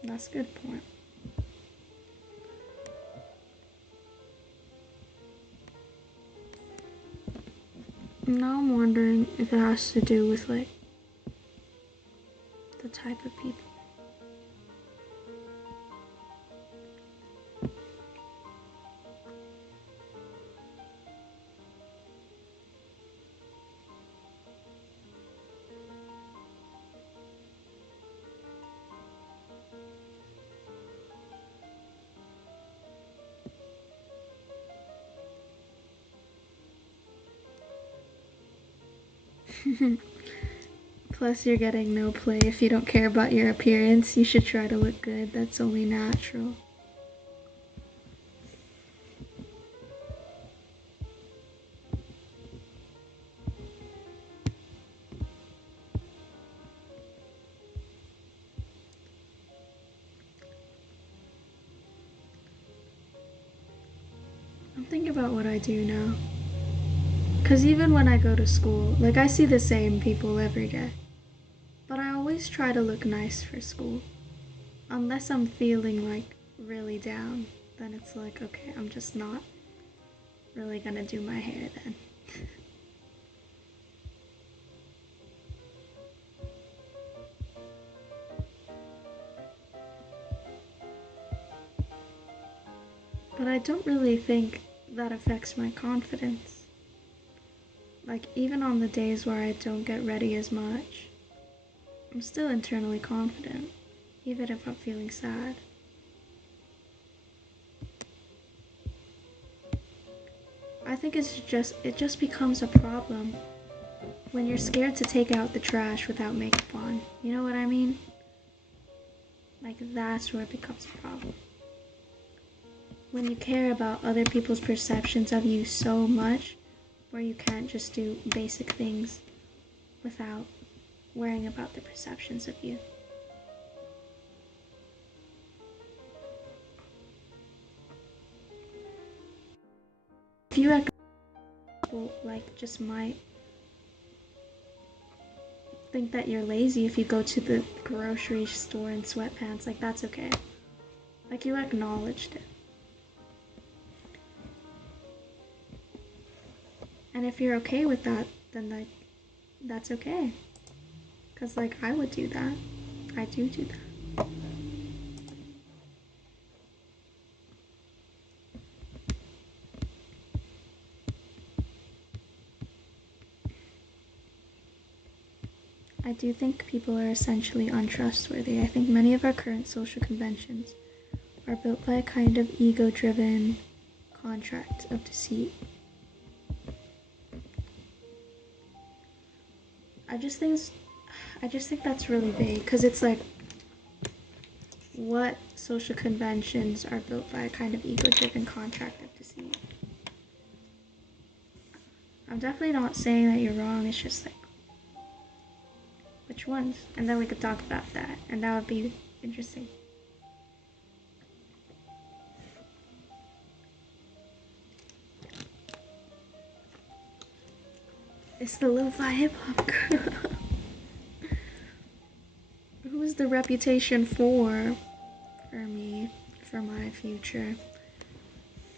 That's a good point. Now I'm wondering if it has to do with like the type of people. Plus, you're getting no play if you don't care about your appearance. You should try to look good. That's only natural. I'm thinking about what I do now. Because even when I go to school, like I see the same people every day. But I always try to look nice for school. Unless I'm feeling like really down, then it's like, okay, I'm just not really gonna do my hair then. But I don't really think that affects my confidence. Like, even on the days where I don't get ready as much, I'm still internally confident, even if I'm feeling sad. I think it just becomes a problem when you're scared to take out the trash without makeup on. You know what I mean? Like, that's where it becomes a problem. When you care about other people's perceptions of you so much, where you can't just do basic things without worrying about the perceptions of you. If you act people like just might think that you're lazy if you go to the grocery store in sweatpants, like that's okay. Like you acknowledged it. And if you're okay with that, then like that's okay. Cause like I would do that. I do that. I do think people are essentially untrustworthy. I think many of our current social conventions are built by a kind of ego-driven contract of deceit. I just think that's really vague because it's like what social conventions are built by a kind of ego-driven contract of deceit. I'm definitely not saying that you're wrong, it's just like which ones? And then we could talk about that and that would be interesting. It's the lo-fi hip-hop girl. is the reputation for me, for my future?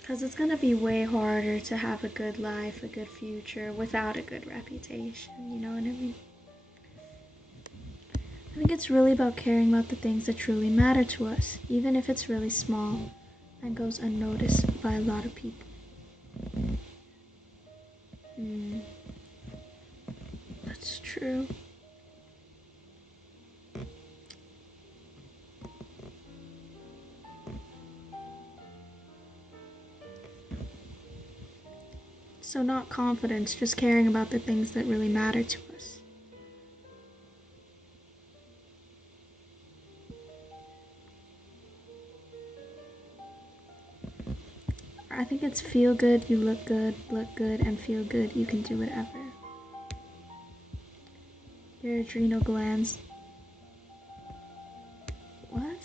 Because it's gonna be way harder to have a good life, a good future, without a good reputation, you know what I mean? I think it's really about caring about the things that truly matter to us, even if it's really small and goes unnoticed by a lot of people. That's true. So not confidence, just caring about the things that really matter to us. I think it's feel good, you look good, and feel good, you can do whatever. Your adrenal glands. What?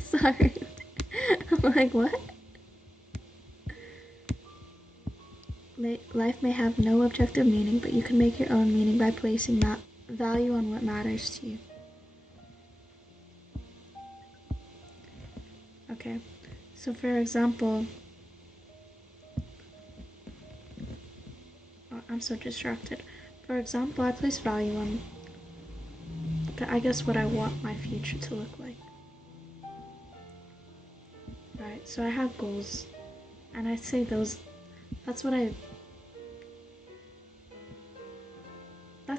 Sorry. I'm like, what? Life may have no objective meaning, but you can make your own meaning by placing value on what matters to you. Okay, so for example, I'm so distracted. For example, I place value on, I guess, what I want my future to look like. Right, so I have goals, and I'd say that's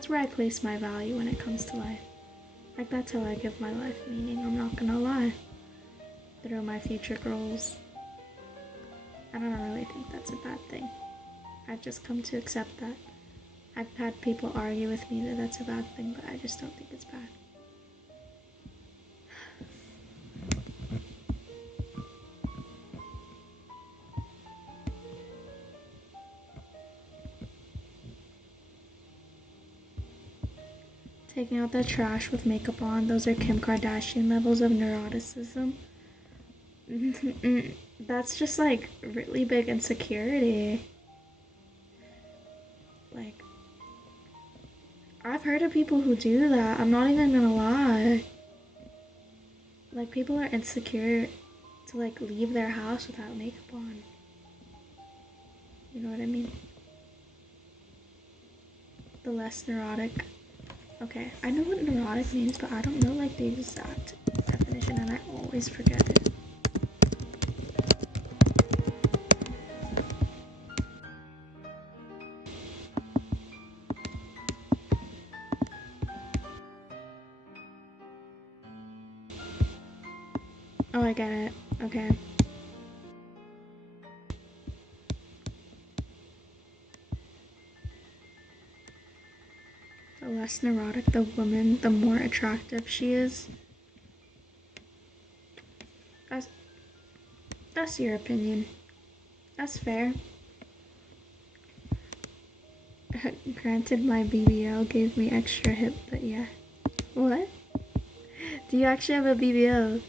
where I place my value when it comes to life. Like, that's how I give my life meaning, I'm not gonna lie. Through my future goals. And I don't really think that's a bad thing. I've just come to accept that. I've had people argue with me that that's a bad thing, but I just don't think it's bad. Taking out the trash with makeup on, those are Kim Kardashian levels of neuroticism. That's just like really big insecurity. Like, I've heard of people who do that, I'm not even gonna lie. Like, people are insecure to like leave their house without makeup on. You know what I mean? The less neurotic. Okay, I know what neurotic means, but I don't know like the exact definition, and I always forget it. Oh, I get it. Okay. The less neurotic the woman, the more attractive she is. That's your opinion. That's fair. Granted, my BBL gave me extra hip, but yeah. What? Do you actually have a BBL?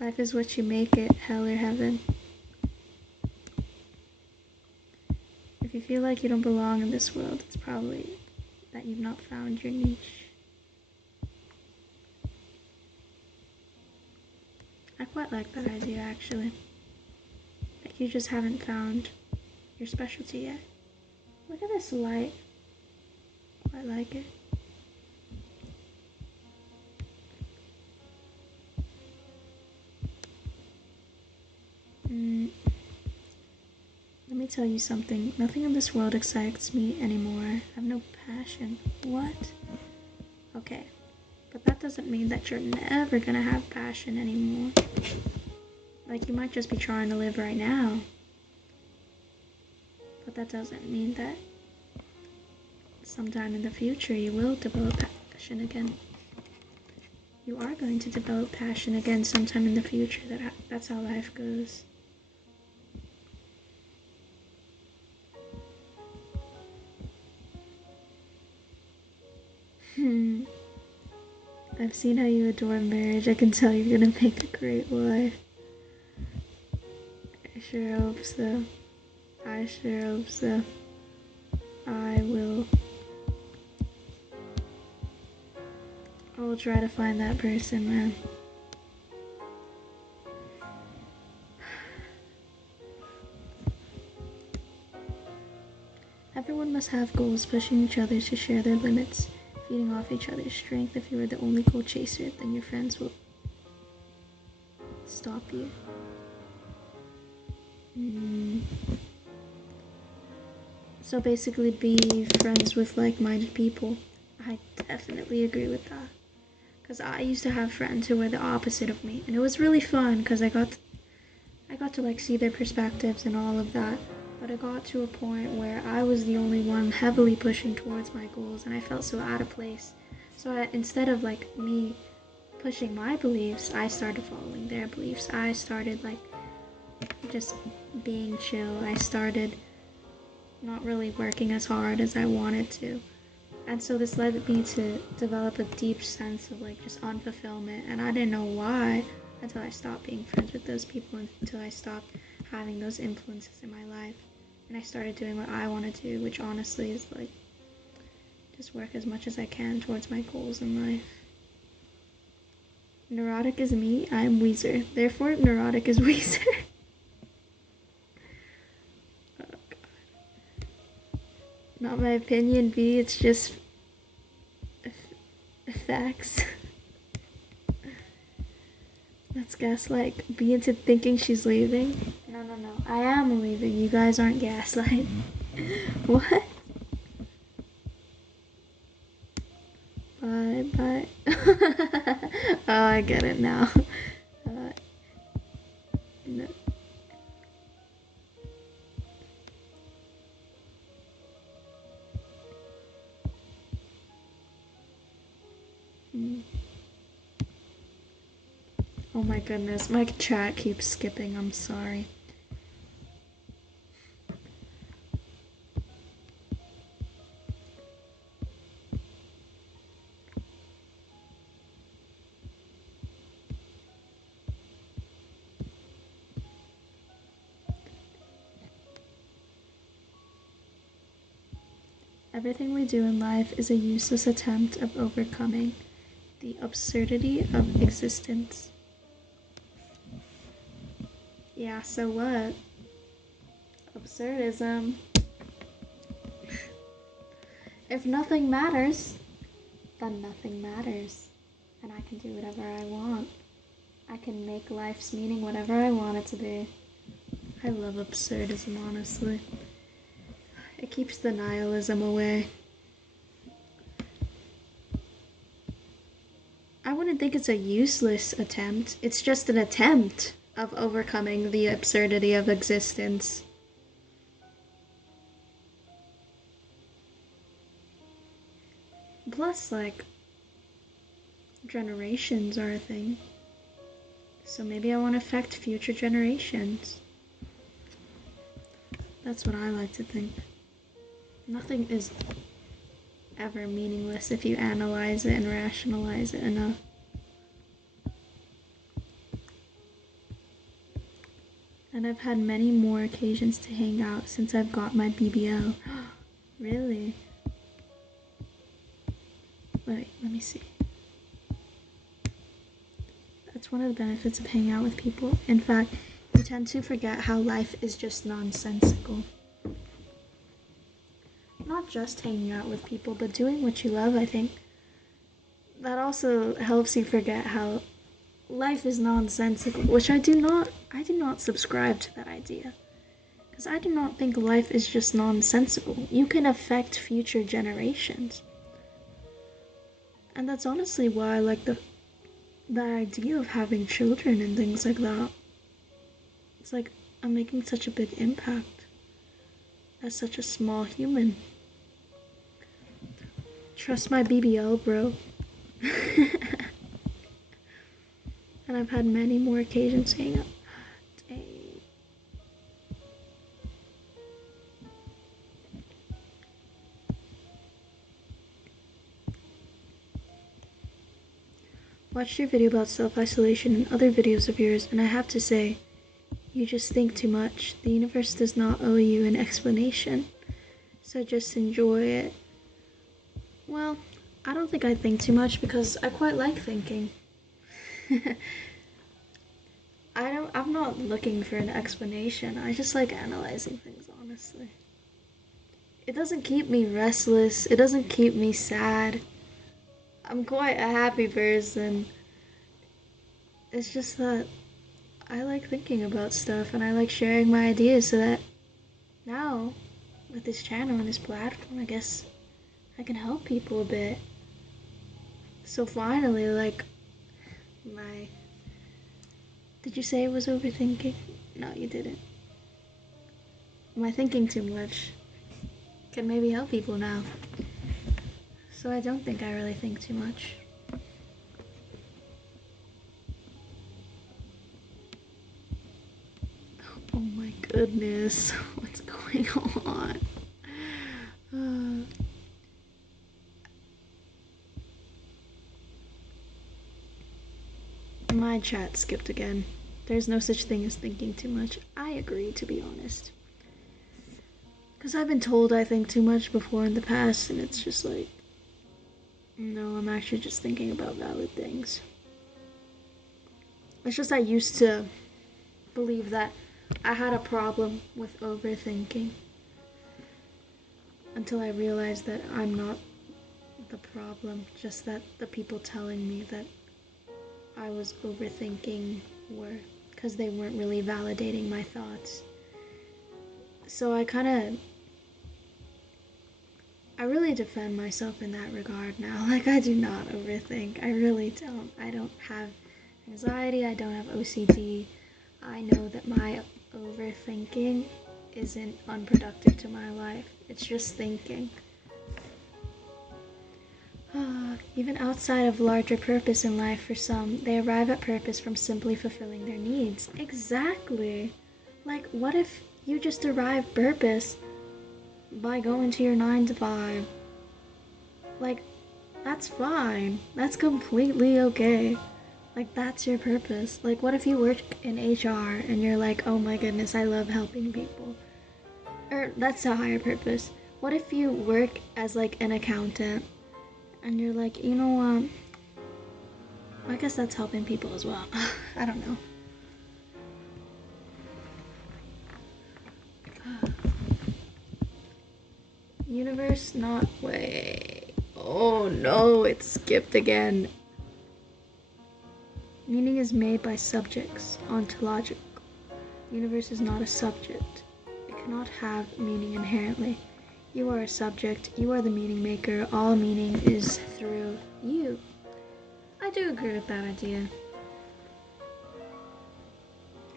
Life is what you make it, hell or heaven. If you feel like you don't belong in this world, it's probably that you've not found your niche. I quite like that idea, actually. Like, you just haven't found your specialty yet. Look at this light. I like it. Let me tell you something. Nothing in this world excites me anymore. I have no passion. What? Okay. But that doesn't mean that you're never gonna have passion anymore. Like, you might just be trying to live right now. But that doesn't mean that sometime in the future you will develop passion again. You are going to develop passion again sometime in the future. That's how life goes. I've seen how you adore marriage. I can tell you're gonna make a great wife. I sure hope so. I sure hope so. I will I'll try to find that person, man. Everyone must have goals, pushing each other to share their limits, feeding off each other's strength. If you are the only goal chaser, then your friends will stop you. So basically be friends with like-minded people. I definitely agree with that. Because I used to have friends who were the opposite of me. And it was really fun because I got to like see their perspectives and all of that. But it got to a point where I was the only one heavily pushing towards my goals and I felt so out of place. So instead of like me pushing my beliefs, I started following their beliefs. I started like just being chill. I started not really working as hard as I wanted to. And so this led me to develop a deep sense of like just unfulfillment. And I didn't know why until I stopped being friends with those people, until I stopped having those influences in my life. And I started doing what I want to do, which honestly is like just work as much as I can towards my goals in life. Neurotic is me, I'm Weezer. Therefore, neurotic is Weezer. Oh god. Not my opinion, B, it's just facts. That's gaslight. B into thinking she's leaving. No. I am leaving. You guys aren't gaslight. What? Bye. Oh, I get it now. No. Oh my goodness, my chat keeps skipping, I'm sorry. Everything we do in life is a useless attempt of overcoming the absurdity of existence. Yeah, so what? Absurdism. If nothing matters, then nothing matters. And I can do whatever I want. I can make life's meaning whatever I want it to be. I love absurdism, honestly. It keeps the nihilism away. I wouldn't think it's a useless attempt. It's just an attempt of overcoming the absurdity of existence. Plus, like, generations are a thing. So maybe I want to affect future generations. That's what I like to think. Nothing is ever meaningless if you analyze it and rationalize it enough. And I've had many more occasions to hang out since I've got my BBL. Really? Wait, let me see. That's one of the benefits of hanging out with people. In fact, you tend to forget how life is just nonsensical. Not just hanging out with people, but doing what you love, I think. That also helps you forget how life is nonsensical, which I do not subscribe to that idea. Because I do not think life is just nonsensical. You can affect future generations. And that's honestly why I like the idea of having children and things like that. It's like I'm making such a big impact as such a small human. Trust my BBL, bro. And I've had many more occasions hang out. Dang. Watched your video about self-isolation and other videos of yours, and I have to say, you just think too much. The universe does not owe you an explanation, so just enjoy it. Well, I don't think I think too much because I quite like thinking. I'm not looking for an explanation. I just like analyzing things, honestly. It doesn't keep me restless. It doesn't keep me sad. I'm quite a happy person. It's just that I like thinking about stuff and I like sharing my ideas so that now, with this channel and this platform, I guess I can help people a bit. So finally, like, my... Did you say it was overthinking? No, you didn't. My thinking too much can maybe help people now. So I don't think I really think too much. Oh my goodness, what's going on? My chat skipped again. There's no such thing as thinking too much. I agree, to be honest. Because I've been told I think too much before in the past, and it's just like, no, I'm actually just thinking about valid things. It's just I used to believe that I had a problem with overthinking until I realized that I'm not the problem, just that the people telling me that I was overthinking were because they weren't really validating my thoughts. So I really defend myself in that regard now. Like, I do not overthink. I really don't. I don't have anxiety. I don't have OCD. I know that my overthinking isn't unproductive to my life. It's just thinking. Even outside of larger purpose in life for some, they arrive at purpose from simply fulfilling their needs. Exactly. Like, what if you just arrive purpose by going to your 9 to 5? Like, that's fine. That's completely okay. Like, that's your purpose. Like, what if you work in HR and you're like, oh my goodness, I love helping people? Or, that's a higher purpose. What if you work as, like, an accountant and you're like, you know what? I guess that's helping people as well. I don't know. Universe not way. Oh no, it skipped again. Meaning is made by subjects, ontological. Universe is not a subject. It cannot have meaning inherently. You are a subject, you are the meaning maker, all meaning is through you. I do agree with that idea.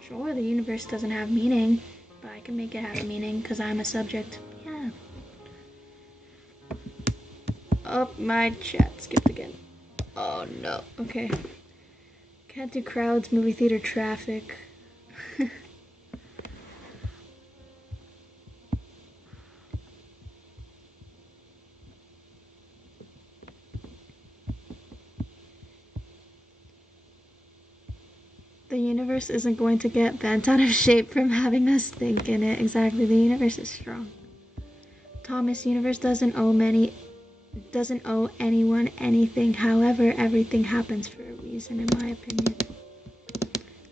Sure, the universe doesn't have meaning, but I can make it have meaning because I'm a subject. Yeah. Oh, my chat skipped again. Oh no. Okay. Can't do crowds, movie theater traffic. The universe isn't going to get bent out of shape from having us think in it. Exactly, the universe is strong. Thomas, universe doesn't owe anyone anything. However, everything happens for a reason, in my opinion.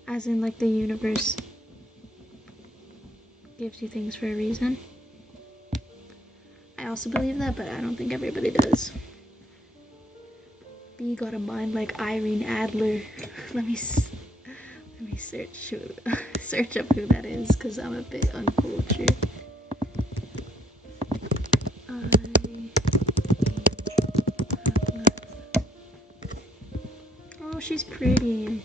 As in, like, the universe gives you things for a reason. I also believe that, but I don't think everybody does. B got a mind like Irene Adler. Let me search up who that is, because I'm a bit uncultured. Oh, she's pretty.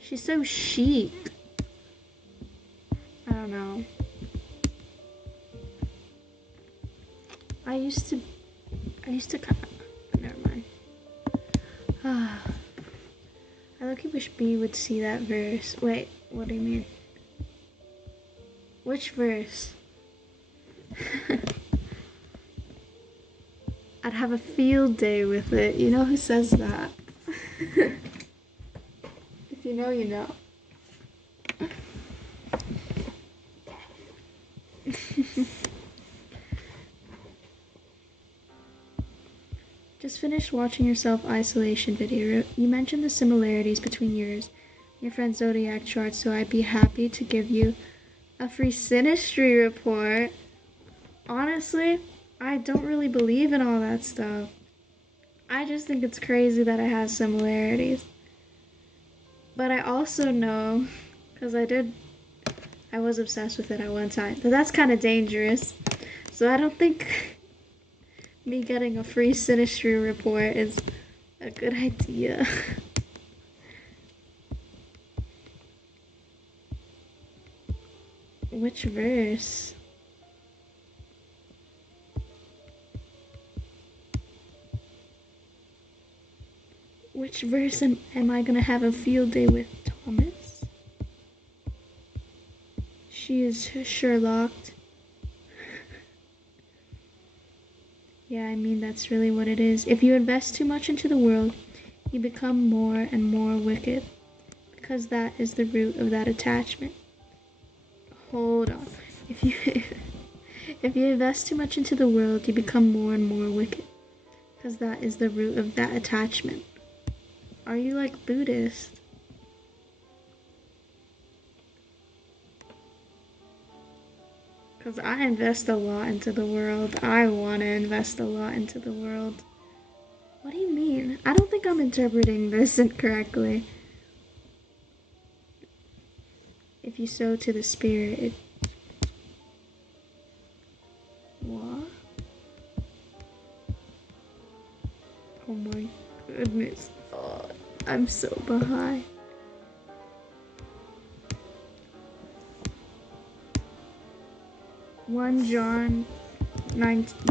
She's so chic. I don't know. I used to kind of, never mind. I look, wish B would see that verse. Wait, what do you mean? Which verse? I'd have a field day with it. You know who says that? If you know, you know. Just finished watching your self-isolation video. You mentioned the similarities between yours and your friend's zodiac chart, so I'd be happy to give you a free synastry report. Honestly, I don't really believe in all that stuff. I just think it's crazy that it has similarities. But I also know, because I was obsessed with it at one time, but that's kind of dangerous. So I don't think me getting a free synastry report is a good idea. Which verse? Which verse am I gonna have a field day with, Thomas? She is Sherlocked. Yeah, I mean, that's really what it is. If you invest too much into the world, you become more and more wicked, because that is the root of that attachment. Hold on. If you invest too much into the world, you become more and more wicked, because that is the root of that attachment. Are you like Buddhist? Because I invest a lot into the world. I want to invest a lot into the world. What do you mean? I don't think I'm interpreting this incorrectly. If you sow to the spirit, what? Oh my goodness. Oh, I'm so behind.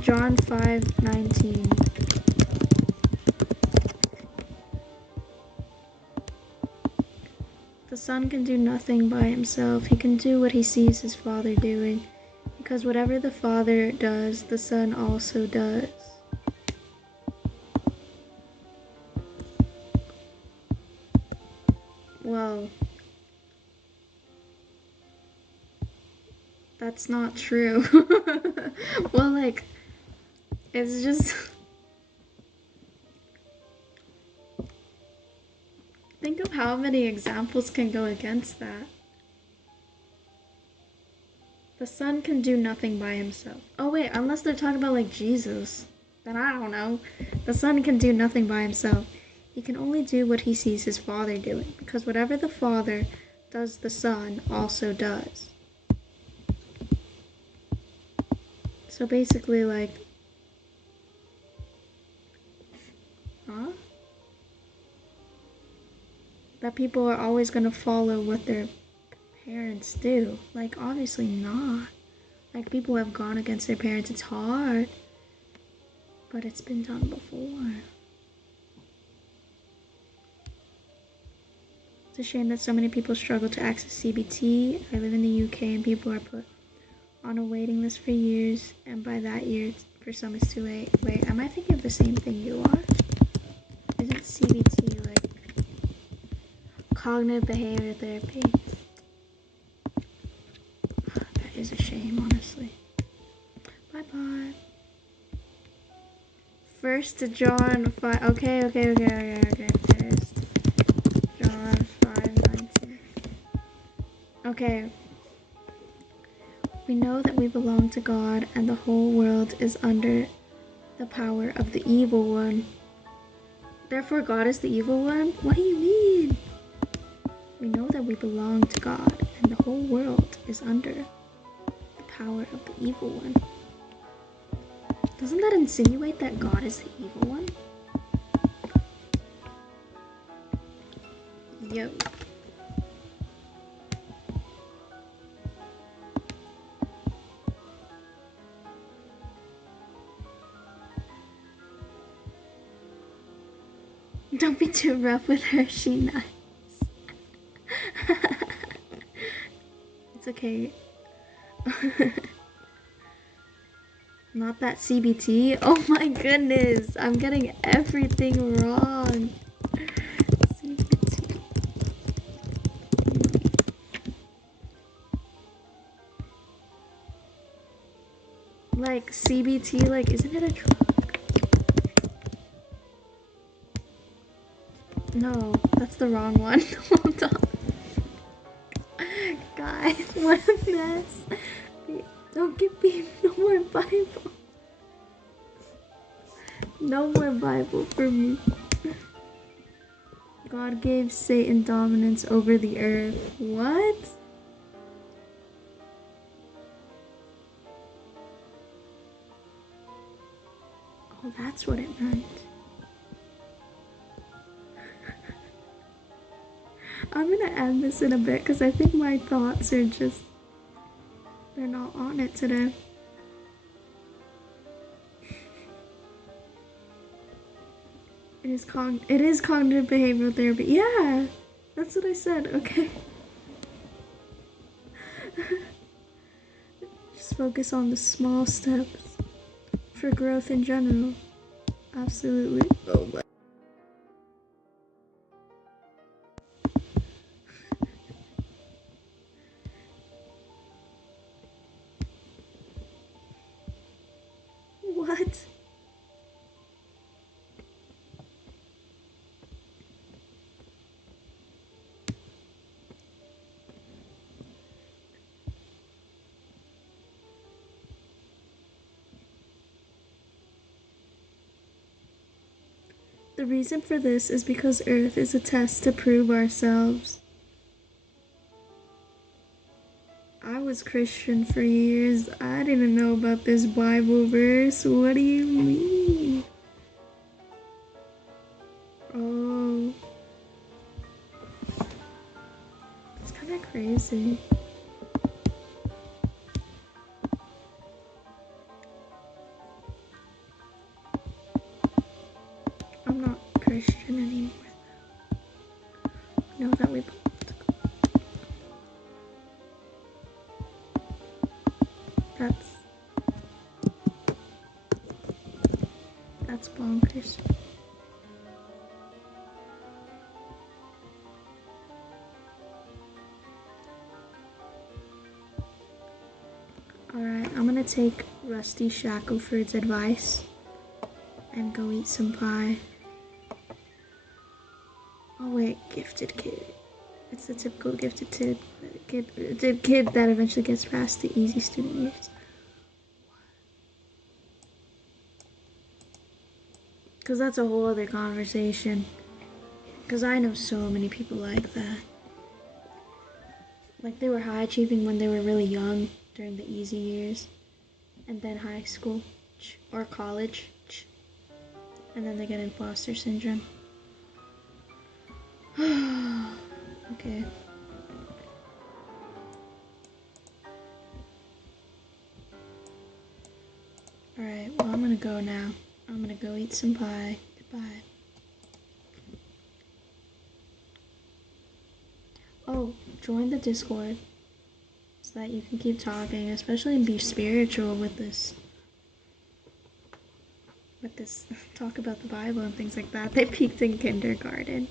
John 5:19. The son can do nothing by himself. He can do what he sees his father doing, because whatever the father does, the son also does. Well, that's not true. Well, like, it's just... Think of how many examples can go against that. The son can do nothing by himself. Oh wait, unless they're talking about like Jesus. Then I don't know. The son can do nothing by himself. He can only do what he sees his father doing, because whatever the father does, the son also does. So basically, like... Huh? That people are always gonna follow what their parents do. Like, obviously not. Like, people have gone against their parents. It's hard. But it's been done before. It's a shame that so many people struggle to access CBT. I live in the UK and people are put on a waiting list for years, and by that year, for some it's too late. Wait, am I thinking of the same thing you are? Isn't CBT like cognitive behavior therapy? That is a shame, honestly. Bye-bye. First John 5. Okay. First John 5:19. Okay. We know that we belong to God, and the whole world is under the power of the evil one. Therefore, God is the evil one? What do you mean? We know that we belong to God, and the whole world is under the power of the evil one. Doesn't that insinuate that God is the evil one? Yo. Don't be too rough with her, she nice. It's okay. Not that CBT. Oh my goodness, I'm getting everything wrong. CBT. Like CBT, like, isn't it a drug? No, that's the wrong one. Hold on. Guys, what a mess. Don't give me no more Bible. No more Bible for me. God gave Satan dominance over the earth. What? Oh, that's what it meant. I'm gonna end this in a bit because I think my thoughts are just, they're not on it today. It is cognitive behavioral therapy. Yeah, that's what I said. Okay. Just focus on the small steps for growth in general. Absolutely. Oh my. What? The reason for this is because Earth is a test to prove ourselves. I was Christian for years. I didn't know about this Bible verse. What do you mean? Oh. It's kind of crazy. I'm not Christian anymore. Know that we both. That's bonkers. Alright, I'm gonna take Rusty Shackelford's advice and go eat some pie. Oh wait, gifted kid. It's the typical gifted kid that eventually gets past the easy student years. Because that's a whole other conversation. Because I know so many people like that. Like they were high achieving when they were really young during the easy years. And then high school or college. And then they get imposter syndrome. Okay. Alright, well I'm gonna go now. I'm gonna go eat some pie. Goodbye. Oh, join the Discord so that you can keep talking, especially and be spiritual with this talk about the Bible and things like that. They peaked in kindergarten.